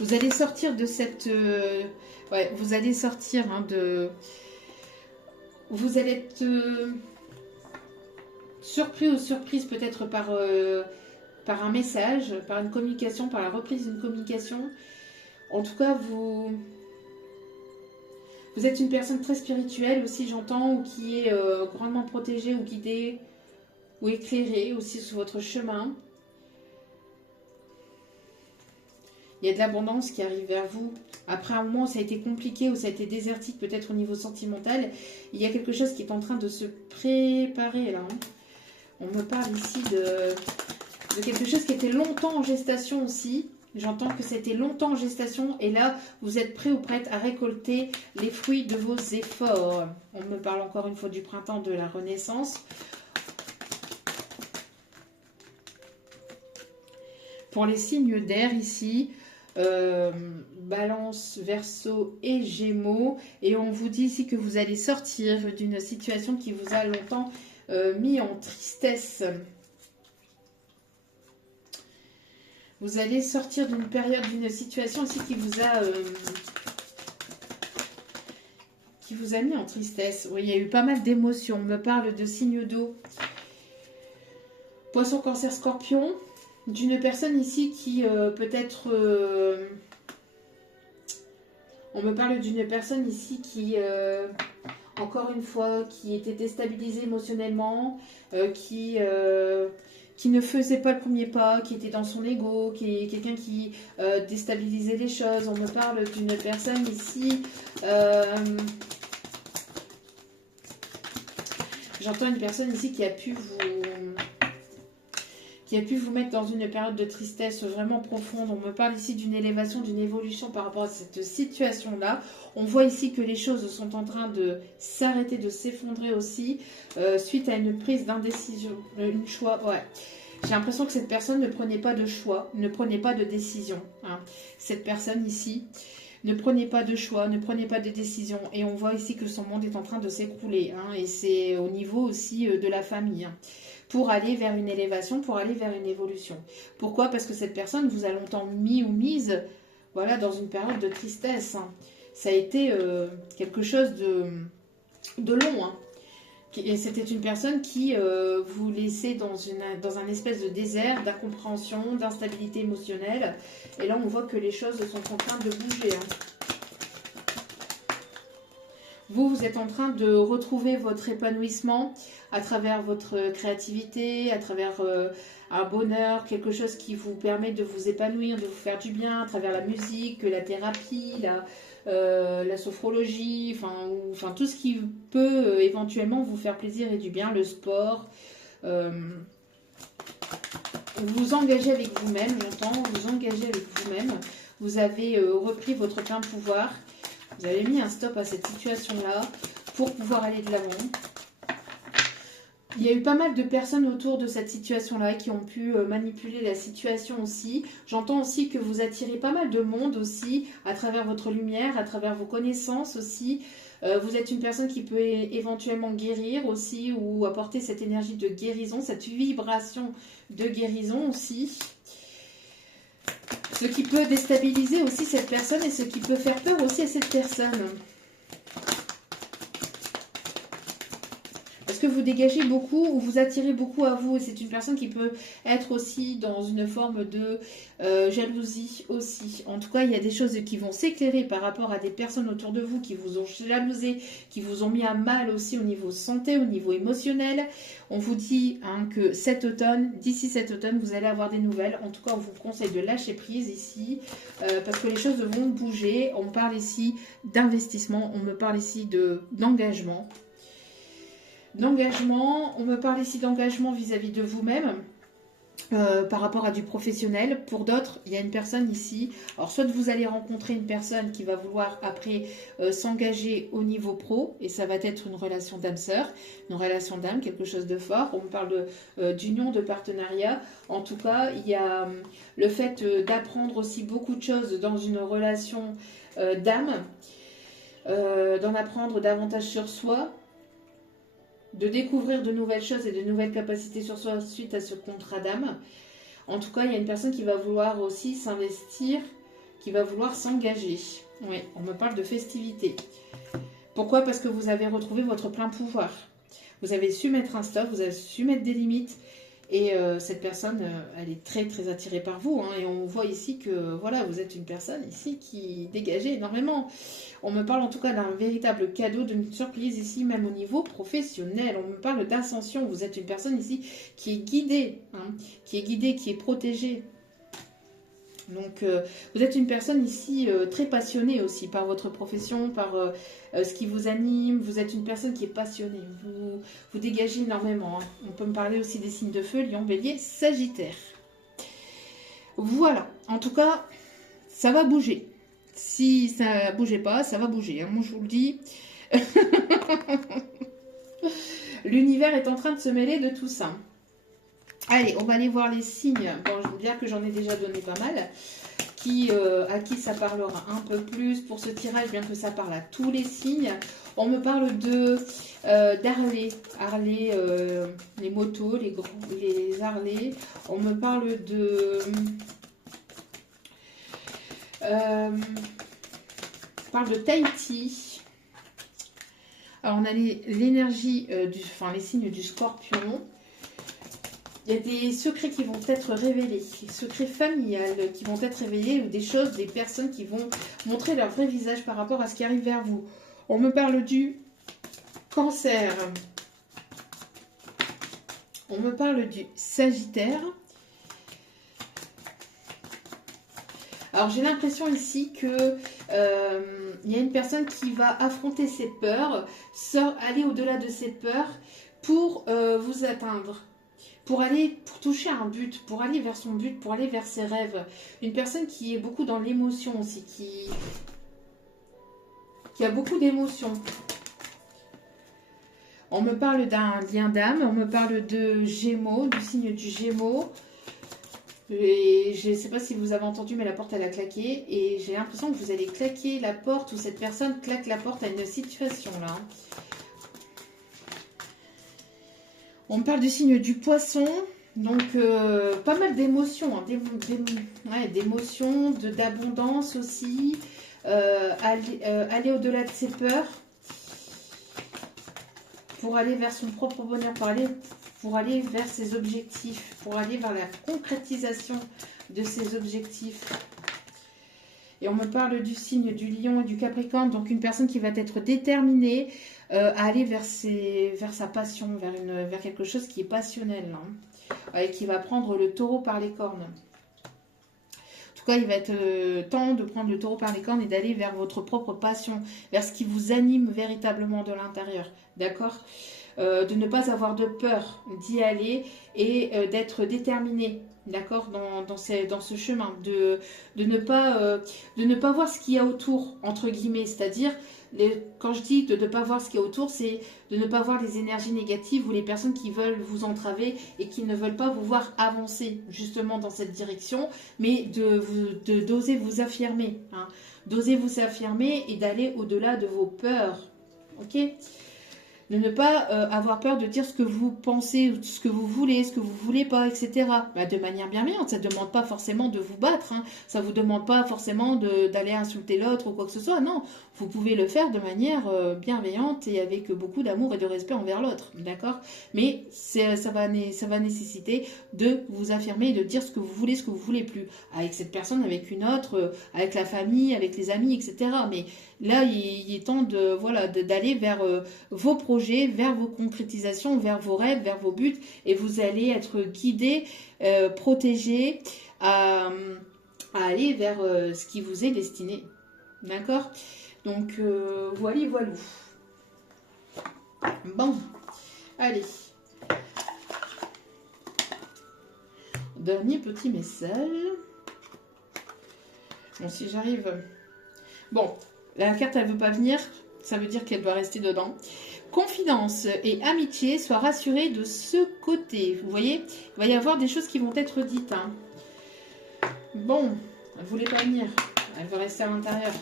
Vous allez sortir de cette... ouais, vous allez sortir hein, de... Vous allez être surpris ou surprise peut-être par un message, par une communication, par la reprise d'une communication. En tout cas, vous êtes une personne très spirituelle aussi, j'entends, ou qui est grandement protégée ou guidée ou éclairée aussi sur votre chemin. Il y a de l'abondance qui arrive vers vous. Après un moment où ça a été compliqué, où ça a été désertique, peut-être au niveau sentimental, il y a quelque chose qui est en train de se préparer là. Hein. On me parle ici de quelque chose qui était longtemps en gestation aussi. J'entends que c'était longtemps en gestation et là, vous êtes prêt ou prête à récolter les fruits de vos efforts. On me parle encore une fois du printemps, de la renaissance. Pour les signes d'air ici, Balance, Verseau et Gémeaux. Et on vous dit ici que vous allez sortir d'une situation qui vous a longtemps mis en tristesse. Vous allez sortir d'une période, d'une situation aussi qui vous a mis en tristesse. Oui, il y a eu pas mal d'émotions. On me parle de signes d'eau. Poisson, Cancer, Scorpion. D'une personne ici qui peut-être... on me parle d'une personne ici qui, encore une fois, qui était déstabilisée émotionnellement, qui ne faisait pas le premier pas, qui était dans son ego, qui est quelqu'un qui déstabilisait les choses. On me parle d'une personne ici... j'entends une personne ici qui a pu vous mettre dans une période de tristesse vraiment profonde. On me parle ici d'une élévation, d'une évolution par rapport à cette situation-là. On voit ici que les choses sont en train de s'arrêter, de s'effondrer aussi, suite à une prise d'indécision, une choix, ouais. J'ai l'impression que cette personne ne prenait pas de choix, ne prenait pas de décision. Hein. Cette personne ici ne prenait pas de choix, ne prenait pas de décision. Et on voit ici que son monde est en train de s'écrouler. Hein. Et c'est au niveau aussi de la famille. Hein. Pour aller vers une élévation, pour aller vers une évolution. Pourquoi? Parce que cette personne vous a longtemps mis ou mise, voilà, dans une période de tristesse. Hein. Ça a été quelque chose de long. Hein. C'était une personne qui vous laissait dans un espèce de désert, d'incompréhension, d'instabilité émotionnelle. Et là, on voit que les choses sont en train de bouger. Hein. Vous êtes en train de retrouver votre épanouissement à travers votre créativité, à travers un bonheur, quelque chose qui vous permet de vous épanouir, de vous faire du bien, à travers la musique, la thérapie, la sophrologie, enfin tout ce qui peut éventuellement vous faire plaisir et du bien, le sport. Vous engagez avec vous-même, j'entends, vous engagez avec vous-même. Vous avez repris votre plein pouvoir. Vous avez mis un stop à cette situation-là pour pouvoir aller de l'avant. Il y a eu pas mal de personnes autour de cette situation-là qui ont pu manipuler la situation aussi. J'entends aussi que vous attirez pas mal de monde aussi à travers votre lumière, à travers vos connaissances aussi. Vous êtes une personne qui peut éventuellement guérir aussi ou apporter cette énergie de guérison, cette vibration de guérison aussi. Ce qui peut déstabiliser aussi cette personne et ce qui peut faire peur aussi à cette personne. Parce que vous dégagez beaucoup ou vous attirez beaucoup à vous. Et c'est une personne qui peut être aussi dans une forme de jalousie aussi. En tout cas, il y a des choses qui vont s'éclairer par rapport à des personnes autour de vous qui vous ont jalousé, qui vous ont mis à mal aussi au niveau santé, au niveau émotionnel. On vous dit hein, que cet automne, d'ici cet automne, vous allez avoir des nouvelles. En tout cas, on vous conseille de lâcher prise ici parce que les choses vont bouger. On parle ici d'investissement, on me parle ici d'engagement. D'engagement, on me parle ici d'engagement vis-à-vis de vous-même par rapport à du professionnel. Pour d'autres, il y a une personne ici. Alors, soit vous allez rencontrer une personne qui va vouloir après s'engager au niveau pro et ça va être une relation d'âme-sœur, une relation d'âme, quelque chose de fort. On me parle d'union, de partenariat. En tout cas, il y a le fait d'apprendre aussi beaucoup de choses dans une relation d'âme, d'en apprendre davantage sur soi, de découvrir de nouvelles choses et de nouvelles capacités sur soi suite à ce contrat d'âme. En tout cas, il y a une personne qui va vouloir aussi s'investir qui va vouloir s'engager. Oui, on me parle de festivité. Pourquoi? Parce que vous avez retrouvé votre plein pouvoir. Vous avez su mettre un stop, vous avez su mettre des limites. Et cette personne, elle est très très attirée par vous. Hein, et on voit ici que voilà, vous êtes une personne ici qui dégageait énormément. On me parle en tout cas d'un véritable cadeau, d'une surprise ici, même au niveau professionnel. On me parle d'ascension. Vous êtes une personne ici qui est guidée, hein, qui est protégée. Donc, vous êtes une personne ici très passionnée aussi par votre profession, par ce qui vous anime. Vous êtes une personne qui est passionnée. Vous dégagez énormément. Hein. On peut me parler aussi des signes de feu, Lion, Bélier, Sagittaire. Voilà. En tout cas, ça va bouger. Si ça ne bougeait pas, ça va bouger. Hein. Moi, je vous le dis. L'univers est en train de se mêler de tout ça. Allez, on va aller voir les signes. Bon, je veux dire que j'en ai déjà donné pas mal. À qui ça parlera un peu plus pour ce tirage, bien que ça parle à tous les signes. On me parle d'Harley. Harley, les motos, les Harley. On me parle de Tahiti. Alors, on a l'énergie, les signes du Scorpion. Il y a des secrets qui vont être révélés, des secrets familiales qui vont être révélés ou des choses, des personnes qui vont montrer leur vrai visage par rapport à ce qui arrive vers vous. On me parle du Cancer. On me parle du Sagittaire. Alors j'ai l'impression ici que il y a une personne qui va affronter ses peurs, aller au-delà de ses peurs pour vous atteindre. Pour toucher un but, pour aller vers son but, pour aller vers ses rêves. Une personne qui est beaucoup dans l'émotion aussi, qui a beaucoup d'émotions. On me parle d'un lien d'âme, on me parle de Gémeaux, du signe du Gémeaux. Et je ne sais pas si vous avez entendu, mais la porte elle a claqué. Et j'ai l'impression que vous allez claquer la porte ou cette personne claque la porte à une situation là. On me parle du signe du Poisson, donc pas mal d'émotions, hein, d'émotions, d'abondance aussi, aller au-delà de ses peurs, pour aller vers son propre bonheur, pour aller vers ses objectifs, pour aller vers la concrétisation de ses objectifs. Et on me parle du signe du Lion et du Capricorne, donc une personne qui va être déterminée à aller vers sa passion, vers quelque chose qui est passionnel, hein, et qui va prendre le taureau par les cornes. En tout cas, il va être temps de prendre le taureau par les cornes et d'aller vers votre propre passion, vers ce qui vous anime véritablement de l'intérieur, d'accord ? De ne pas avoir de peur d'y aller et d'être déterminé, d'accord, dans ce chemin, de ne pas voir ce qu'il y a autour, entre guillemets, c'est-à-dire, quand je dis de ne pas voir ce qu'il y a autour, c'est de ne pas voir les énergies négatives ou les personnes qui veulent vous entraver et qui ne veulent pas vous voir avancer justement dans cette direction, mais d'oser vous affirmer, hein, d'oser vous affirmer et d'aller au-delà de vos peurs, ok ? De ne pas avoir peur de dire ce que vous pensez, ce que vous voulez pas, etc. Bah, de manière bienveillante, ça ne demande pas forcément de vous battre, hein. Ça ne vous demande pas forcément d'aller insulter l'autre ou quoi que ce soit, non. Vous pouvez le faire de manière bienveillante et avec beaucoup d'amour et de respect envers l'autre, d'accord ? Mais ça va nécessiter de vous affirmer et de dire ce que vous voulez plus. Avec cette personne, avec une autre, avec la famille, avec les amis, etc. Mais là, il est temps d'aller vers vos projets, vers vos concrétisations, vers vos rêves, vers vos buts, et vous allez être guidé, protégé à aller vers ce qui vous est destiné. D'accord ? Donc, voilà. Bon, allez. Dernier petit message. Bon, si j'arrive... Bon, la carte, elle ne veut pas venir, ça veut dire qu'elle doit rester dedans. Confidence et amitié, sois rassuré de ce côté. Vous voyez, il va y avoir des choses qui vont être dites. Hein. Bon, elle ne voulait pas venir. Elle veut rester à l'intérieur.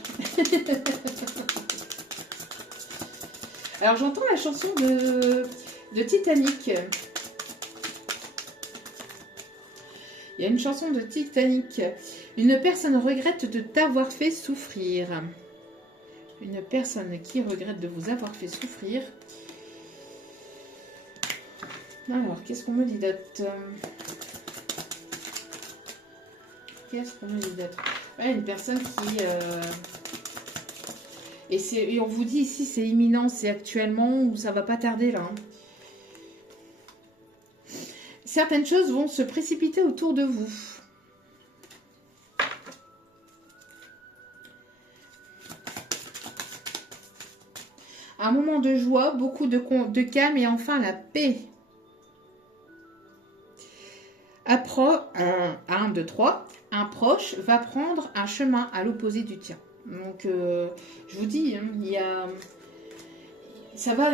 Alors, j'entends la chanson de Titanic. Il y a une chanson de Titanic. Une personne regrette de t'avoir fait souffrir. Une personne qui regrette de vous avoir fait souffrir. Alors, qu'est-ce qu'on me dit d'autre? Qu'est-ce qu'on me dit d'autre? Ouais, une personne qui... Et on vous dit ici, c'est imminent, c'est actuellement ou ça va pas tarder là. Hein. Certaines choses vont se précipiter autour de vous. Un moment de joie, beaucoup de calme et enfin la paix. 1, 2, 3. Un proche va prendre un chemin à l'opposé du tien. Donc, je vous dis, hein, ça va,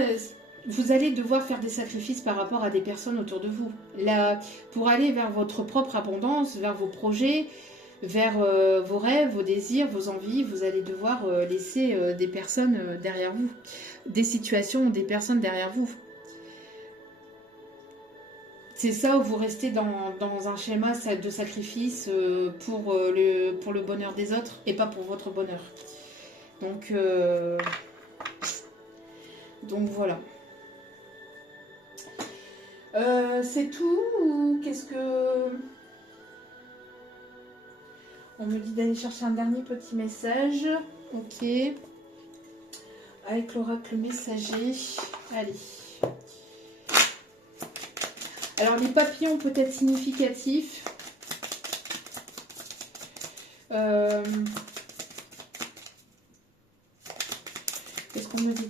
vous allez devoir faire des sacrifices par rapport à des personnes autour de vous. Là, pour aller vers votre propre abondance, vers vos projets, vers vos rêves, vos désirs, vos envies, vous allez devoir laisser des personnes derrière vous, des situations, des personnes derrière vous. C'est ça où vous restez dans un schéma de sacrifice pour le bonheur des autres et pas pour votre bonheur. Donc voilà. C'est tout ou qu'est-ce que... On me dit d'aller chercher un dernier petit message. Ok. Avec l'oracle messager. Allez. Alors, les papillons peut être significatifs. Qu'est-ce qu'on me dit?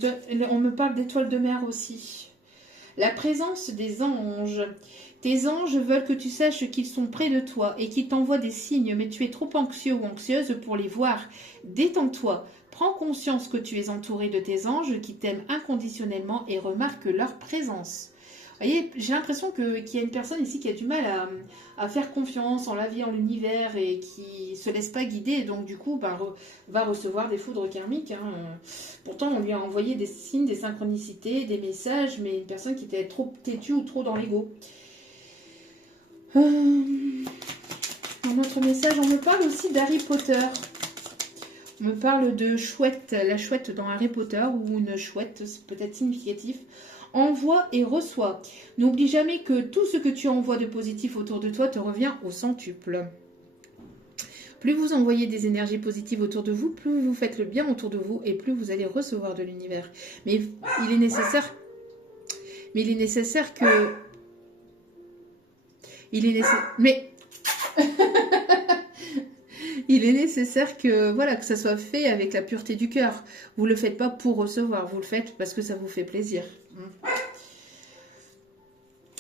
On me parle d'étoiles de mer aussi. La présence des anges. Tes anges veulent que tu saches qu'ils sont près de toi et qu'ils t'envoient des signes, mais tu es trop anxieux ou anxieuse pour les voir. Détends-toi. Prends conscience que tu es entouré de tes anges qui t'aiment inconditionnellement et remarque leur présence. Vous voyez, j'ai l'impression qu'il y a une personne ici qui a du mal à faire confiance en la vie, en l'univers et qui ne se laisse pas guider et donc du coup va recevoir des foudres karmiques. Hein. Pourtant, on lui a envoyé des signes, des synchronicités, des messages, mais une personne qui était trop têtue ou trop dans l'ego. Dans notre message, on me parle aussi d'Harry Potter. On me parle de chouette, la chouette dans Harry Potter ou une chouette, c'est peut-être significatif. Envoie et reçois. N'oublie jamais que tout ce que tu envoies de positif autour de toi te revient au centuple. Plus vous envoyez des énergies positives autour de vous, plus vous faites le bien autour de vous et plus vous allez recevoir de l'univers. Mais il est nécessaire que... Il est nécessaire que, voilà, que ça soit fait avec la pureté du cœur. Vous ne le faites pas pour recevoir, vous le faites parce que ça vous fait plaisir.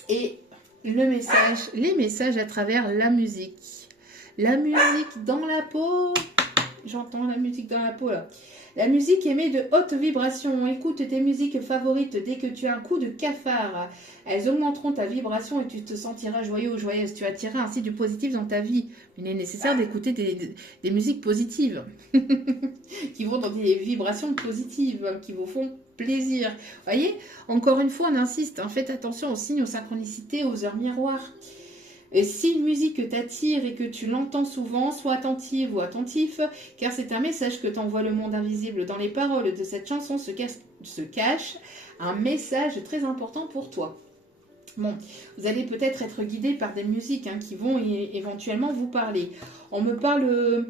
Et les messages à travers la musique. La musique dans la peau. J'entends la musique dans la peau là. La musique émet de hautes vibrations. Écoute tes musiques favorites dès que tu as un coup de cafard. Elles augmenteront ta vibration et tu te sentiras joyeux ou joyeuse. Tu attireras ainsi du positif dans ta vie. Il est nécessaire d'écouter des musiques positives qui vont dans des vibrations positives, qui vous font plaisir. Vous voyez, encore une fois, on insiste. Hein, faites attention aux signes, aux synchronicités, aux heures miroirs. Et si une musique t'attire et que tu l'entends souvent, sois attentive ou attentif, car c'est un message que t'envoie le monde invisible. Dans les paroles de cette chanson se cache un message très important pour toi. Bon, vous allez peut-être être guidé par des musiques qui vont éventuellement vous parler. On me parle,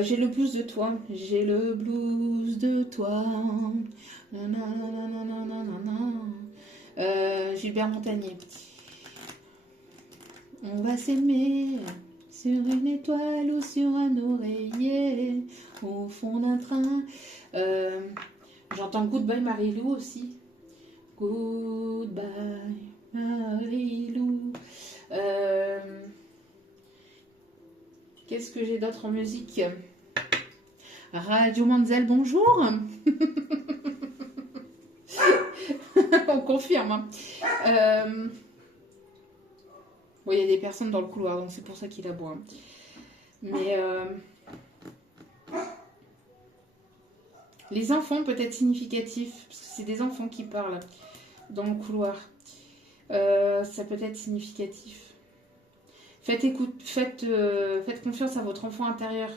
j'ai le blues de toi, j'ai le blues de toi, Gilbert Montagnier. On va s'aimer sur une étoile ou sur un oreiller, au fond d'un train. J'entends Goodbye Marilou aussi. Goodbye Marilou. Qu'est-ce que j'ai d'autre en musique? Radio Manzel, bonjour. On confirme. Bon, il y a des personnes dans le couloir, donc c'est pour ça qu'il aboie. Mais les enfants peut être significatifs, parce que c'est des enfants qui parlent dans le couloir. Ça peut être significatif. Faites confiance à votre enfant intérieur.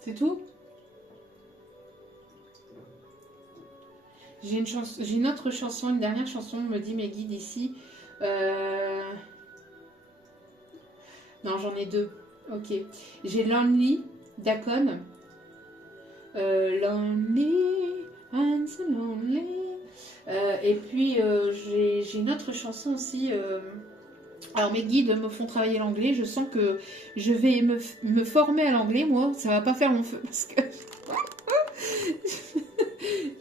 C'est tout? J'ai une autre chanson, une dernière chanson, me dit mes guides ici. Non, j'en ai deux. Ok. J'ai Lonely d'Akon. Lonely, I'm so lonely. Et puis j'ai une autre chanson aussi. Alors mes guides me font travailler l'anglais. Je sens que je vais me former à l'anglais. Moi, ça va pas faire mon feu parce que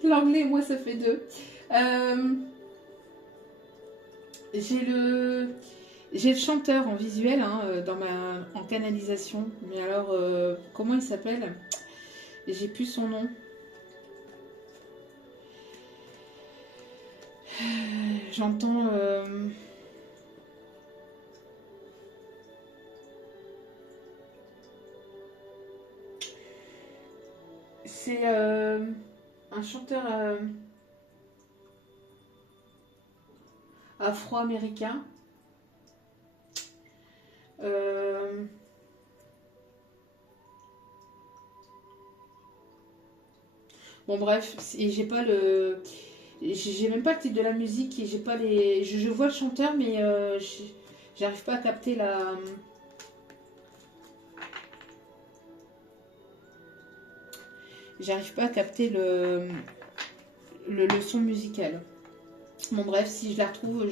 l'anglais, moi, ça fait deux. J'ai le chanteur en visuel hein, en canalisation. Mais alors, comment il s'appelle? J'ai plus son nom. J'entends... C'est un chanteur afro-américain. Bon bref, et j'ai pas le... J'ai même pas le titre de la musique et j'ai pas les... Je vois le chanteur mais j'arrive pas à capter la... J'arrive pas à capter le son musical. Bon bref, si je la retrouve,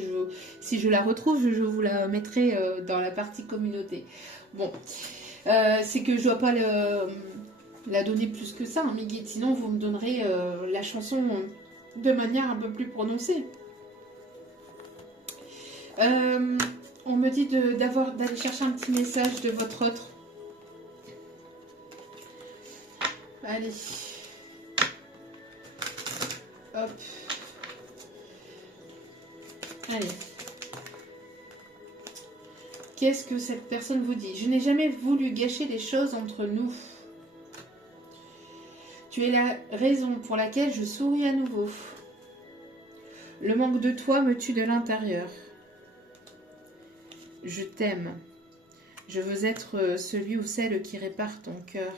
si je la retrouve, je vous la mettrai dans la partie communauté. Bon, c'est que je dois pas la donner plus que ça, hein, mes guides. Sinon, vous me donnerez la chanson de manière un peu plus prononcée. On me dit d'aller chercher un petit message de votre autre. Allez. Hop. Allez. Qu'est-ce que cette personne vous dit? Je n'ai jamais voulu gâcher les choses entre nous. Tu es la raison pour laquelle je souris à nouveau. Le manque de toi me tue de l'intérieur. Je t'aime. Je veux être celui ou celle qui répare ton cœur.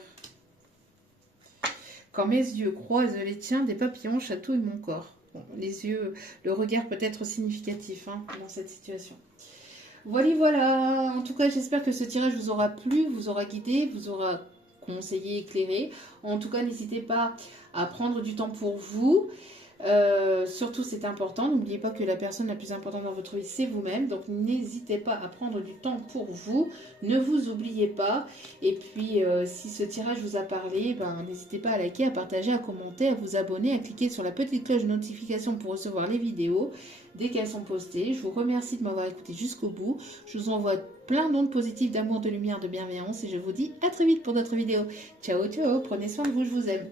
Quand mes yeux croisent les tiens, des papillons chatouillent mon corps. Bon, les yeux, le regard peut être significatif hein, dans cette situation. Voilà. En tout cas, j'espère que ce tirage vous aura plu, vous aura guidé, vous aura conseillé, éclairé. En tout cas, n'hésitez pas à prendre du temps pour vous. Surtout, c'est important. N'oubliez pas que la personne la plus importante dans votre vie, c'est vous-même. Donc, n'hésitez pas à prendre du temps pour vous. Ne vous oubliez pas. Et puis, si ce tirage vous a parlé, n'hésitez pas à liker, à partager, à commenter, à vous abonner, à cliquer sur la petite cloche de notification pour recevoir les vidéos dès qu'elles sont postées. Je vous remercie de m'avoir écouté jusqu'au bout. Je vous envoie plein d'ondes positives d'amour, de lumière, de bienveillance. Et je vous dis à très vite pour d'autres vidéos. Ciao, ciao. Prenez soin de vous. Je vous aime.